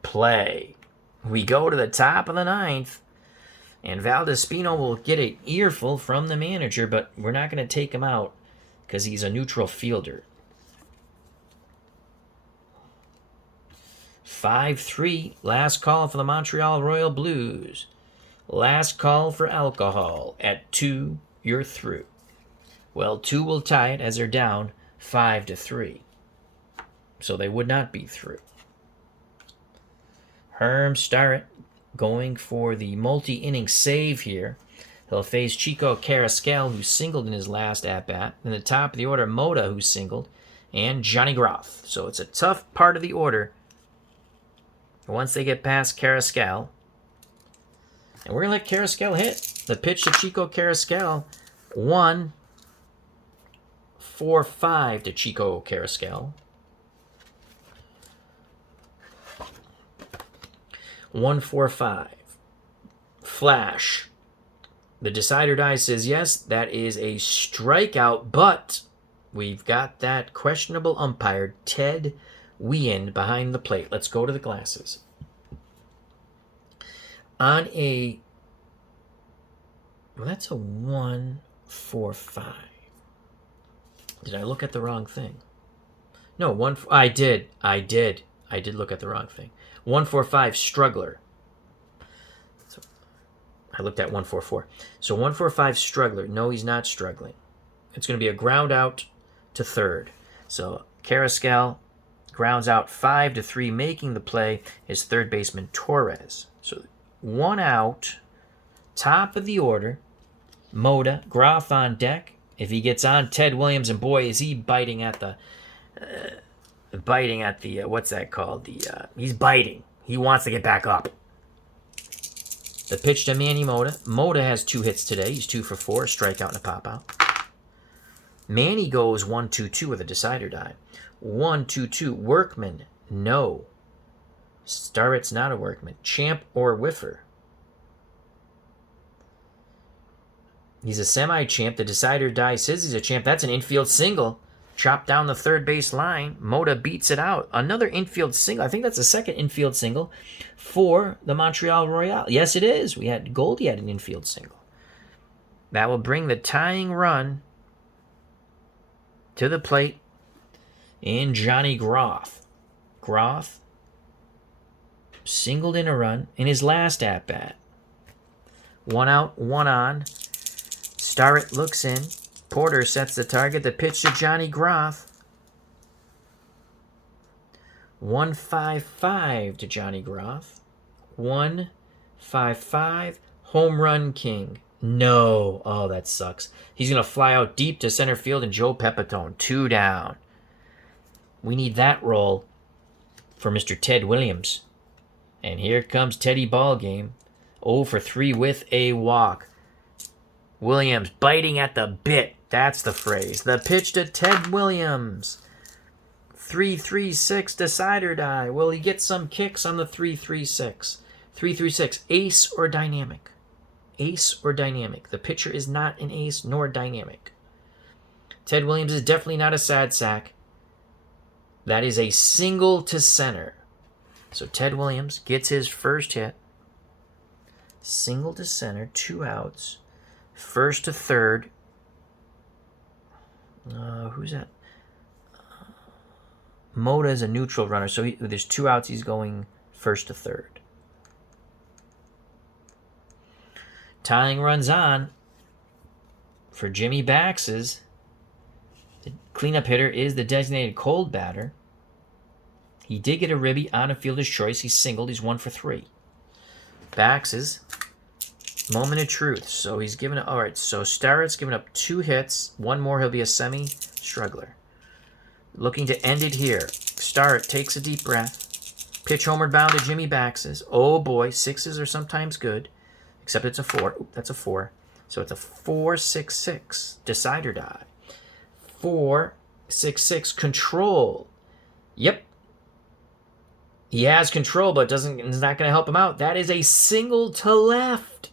play. We go to the top of the 9th. And Valdespino will get an earful from the manager, but we're not going to take him out because he's a neutral fielder. 5-3, last call for the Montreal Royal Blues. Last call for alcohol. At 2, you're through. Well, 2 will tie it as they're down 5-3. So they would not be through. Herm Starrett going for the multi-inning save here. He'll face Chico Carrascal, who singled in his last at-bat. In the top of the order, Moda, who singled, and Johnny Groff. So it's a tough part of the order once they get past Carrascal. And we're going to let Carrascal hit. The pitch to Chico Carrascal, 1-4-5 to Chico Carrascal. 1-4-5. Flash. The decider die says yes. That is a strikeout, but we've got that questionable umpire, Ted Wien, behind the plate. Let's go to the glasses. On a... Well, that's a 1-4-5. Did I look at the wrong thing? No, I did look at the wrong thing. 1-4-5 struggler. So I looked at 1-4-4. So 1-4-5 struggler. No, he's not struggling. It's going to be a ground out to third. So Carrascal grounds out 5-3, making the play is third baseman Torres. So 1 out, top of the order. Moda, Groff on deck. If he gets on, Ted Williams, and boy, is he biting at the what's that called? He's biting. He wants to get back up. The pitch to Manny Moda. Moda has 2 hits today. He's 2 for 4, a strikeout and a pop out. Manny goes 1-2-2 with a decider die. 1-2-2. Workman, no. Starrett's not a workman. Champ or whiffer. He's a semi-champ. The decider die says he's a champ. That's an infield single. Chopped down the third base line. Moda beats it out. Another infield single. I think that's the second infield single for the Montreal Royale. Yes, it is. Goldie had an infield single. That will bring the tying run to the plate in Johnny Groff. Groff singled in a run in his last at-bat. 1 out, 1 on. Starrett looks in. Porter sets the target. The pitch to Johnny Groff. 1-5-5 to Johnny Groff. 1-5-5. Home run king. No. Oh, that sucks. He's going to fly out deep to center field, and Joe Pepitone. 2 down. We need that roll for Mr. Ted Williams. And here comes Teddy Ballgame. 0 for 3 with a walk. Williams biting at the bit. That's the phrase. The pitch to Ted Williams. 3-3-6 decider die. Will he get some kicks on the 3-3-6? 3-3-6. Ace or dynamic? Ace or dynamic? The pitcher is not an ace nor dynamic. Ted Williams is definitely not a sad sack. That is a single to center. So Ted Williams gets his first hit. Single to center, 2 outs. First to third. Who's that? Moda is a neutral runner, so there's 2 outs. He's going first to third. Tying runs on for Jimmy Baxes. Cleanup hitter is the designated cold batter. He did get a ribby on a fielder's choice. He singled. He's 1 for 3. Bax's moment of truth. So he's given all right. So Starrett's given up 2 hits. One more, he'll be a semi-struggler. Looking to end it here. Starrett takes a deep breath. Pitch homeward bound to Jimmy Bax's. Oh boy, 6s are sometimes good. Except it's a 4. Oop, that's a 4. So it's a 4-6-6. Decide or die. 4-6-6. Control. Yep. He has control, but it's not going to help him out. That is a single to left.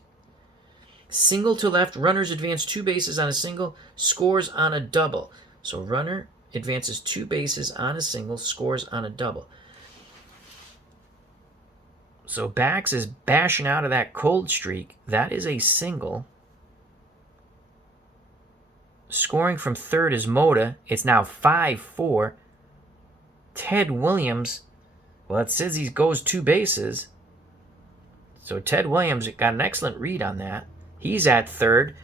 Single to left. Runners advance 2 bases on a single. Scores on a double. So runner advances 2 bases on a single. Scores on a double. So Bax is bashing out of that cold streak. That is a single. Scoring from third is Moda. It's now 5-4. Ted Williams, well, it says he goes 2 bases. So Ted Williams got an excellent read on that. He's at third.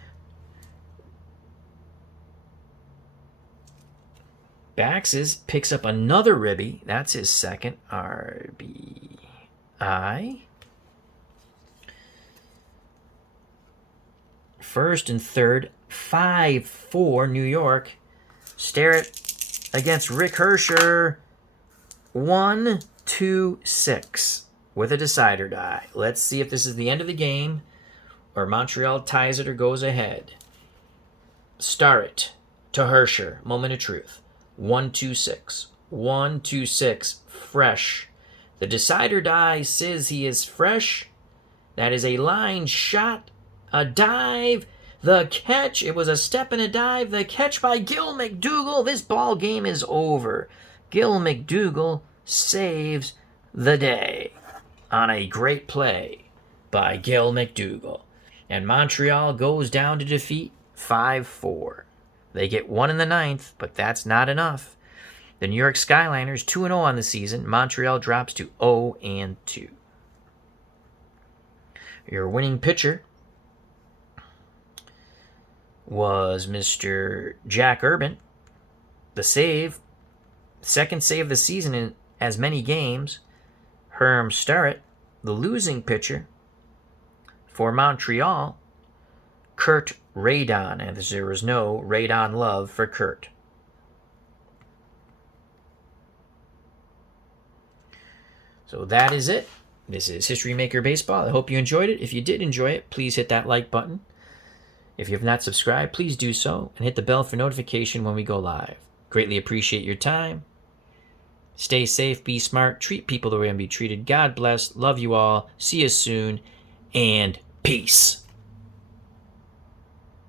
Bax's picks up another ribby. That's his second RBI. First and third, 5-4 New York. Starrett against Rick Hersher. 1-2-6 with a decide or die. Let's see if this is the end of the game or Montreal ties it or goes ahead. Starrett to Hersher. Moment of truth. 1-2-6. 1-2-6. Fresh. The decide or die says he is fresh. That is a line shot. A dive. The catch. It was a step and a dive. The catch by Gil McDougall. This ball game is over. Gil McDougall saves the day on a great play by Gil McDougall. And Montreal goes down to defeat 5-4. They get 1 in the 9th, but that's not enough. The New York Skyliners 2-0 on the season. Montreal drops to 0-2. Your winning pitcher was Mr. Jack Urban. The save, second save of the season in as many games. Herm Starrett, the losing pitcher for Montreal. Kurt Radon, and there was no Radon love for Kurt. So that is it. This is History Maker Baseball. I hope you enjoyed it. If you did enjoy it, please hit that like button. If you have not subscribed, please do so, and hit the bell for notification when we go live. Greatly appreciate your time. Stay safe, be smart, treat people the way you want to be treated. God bless, love you all, see you soon, and peace.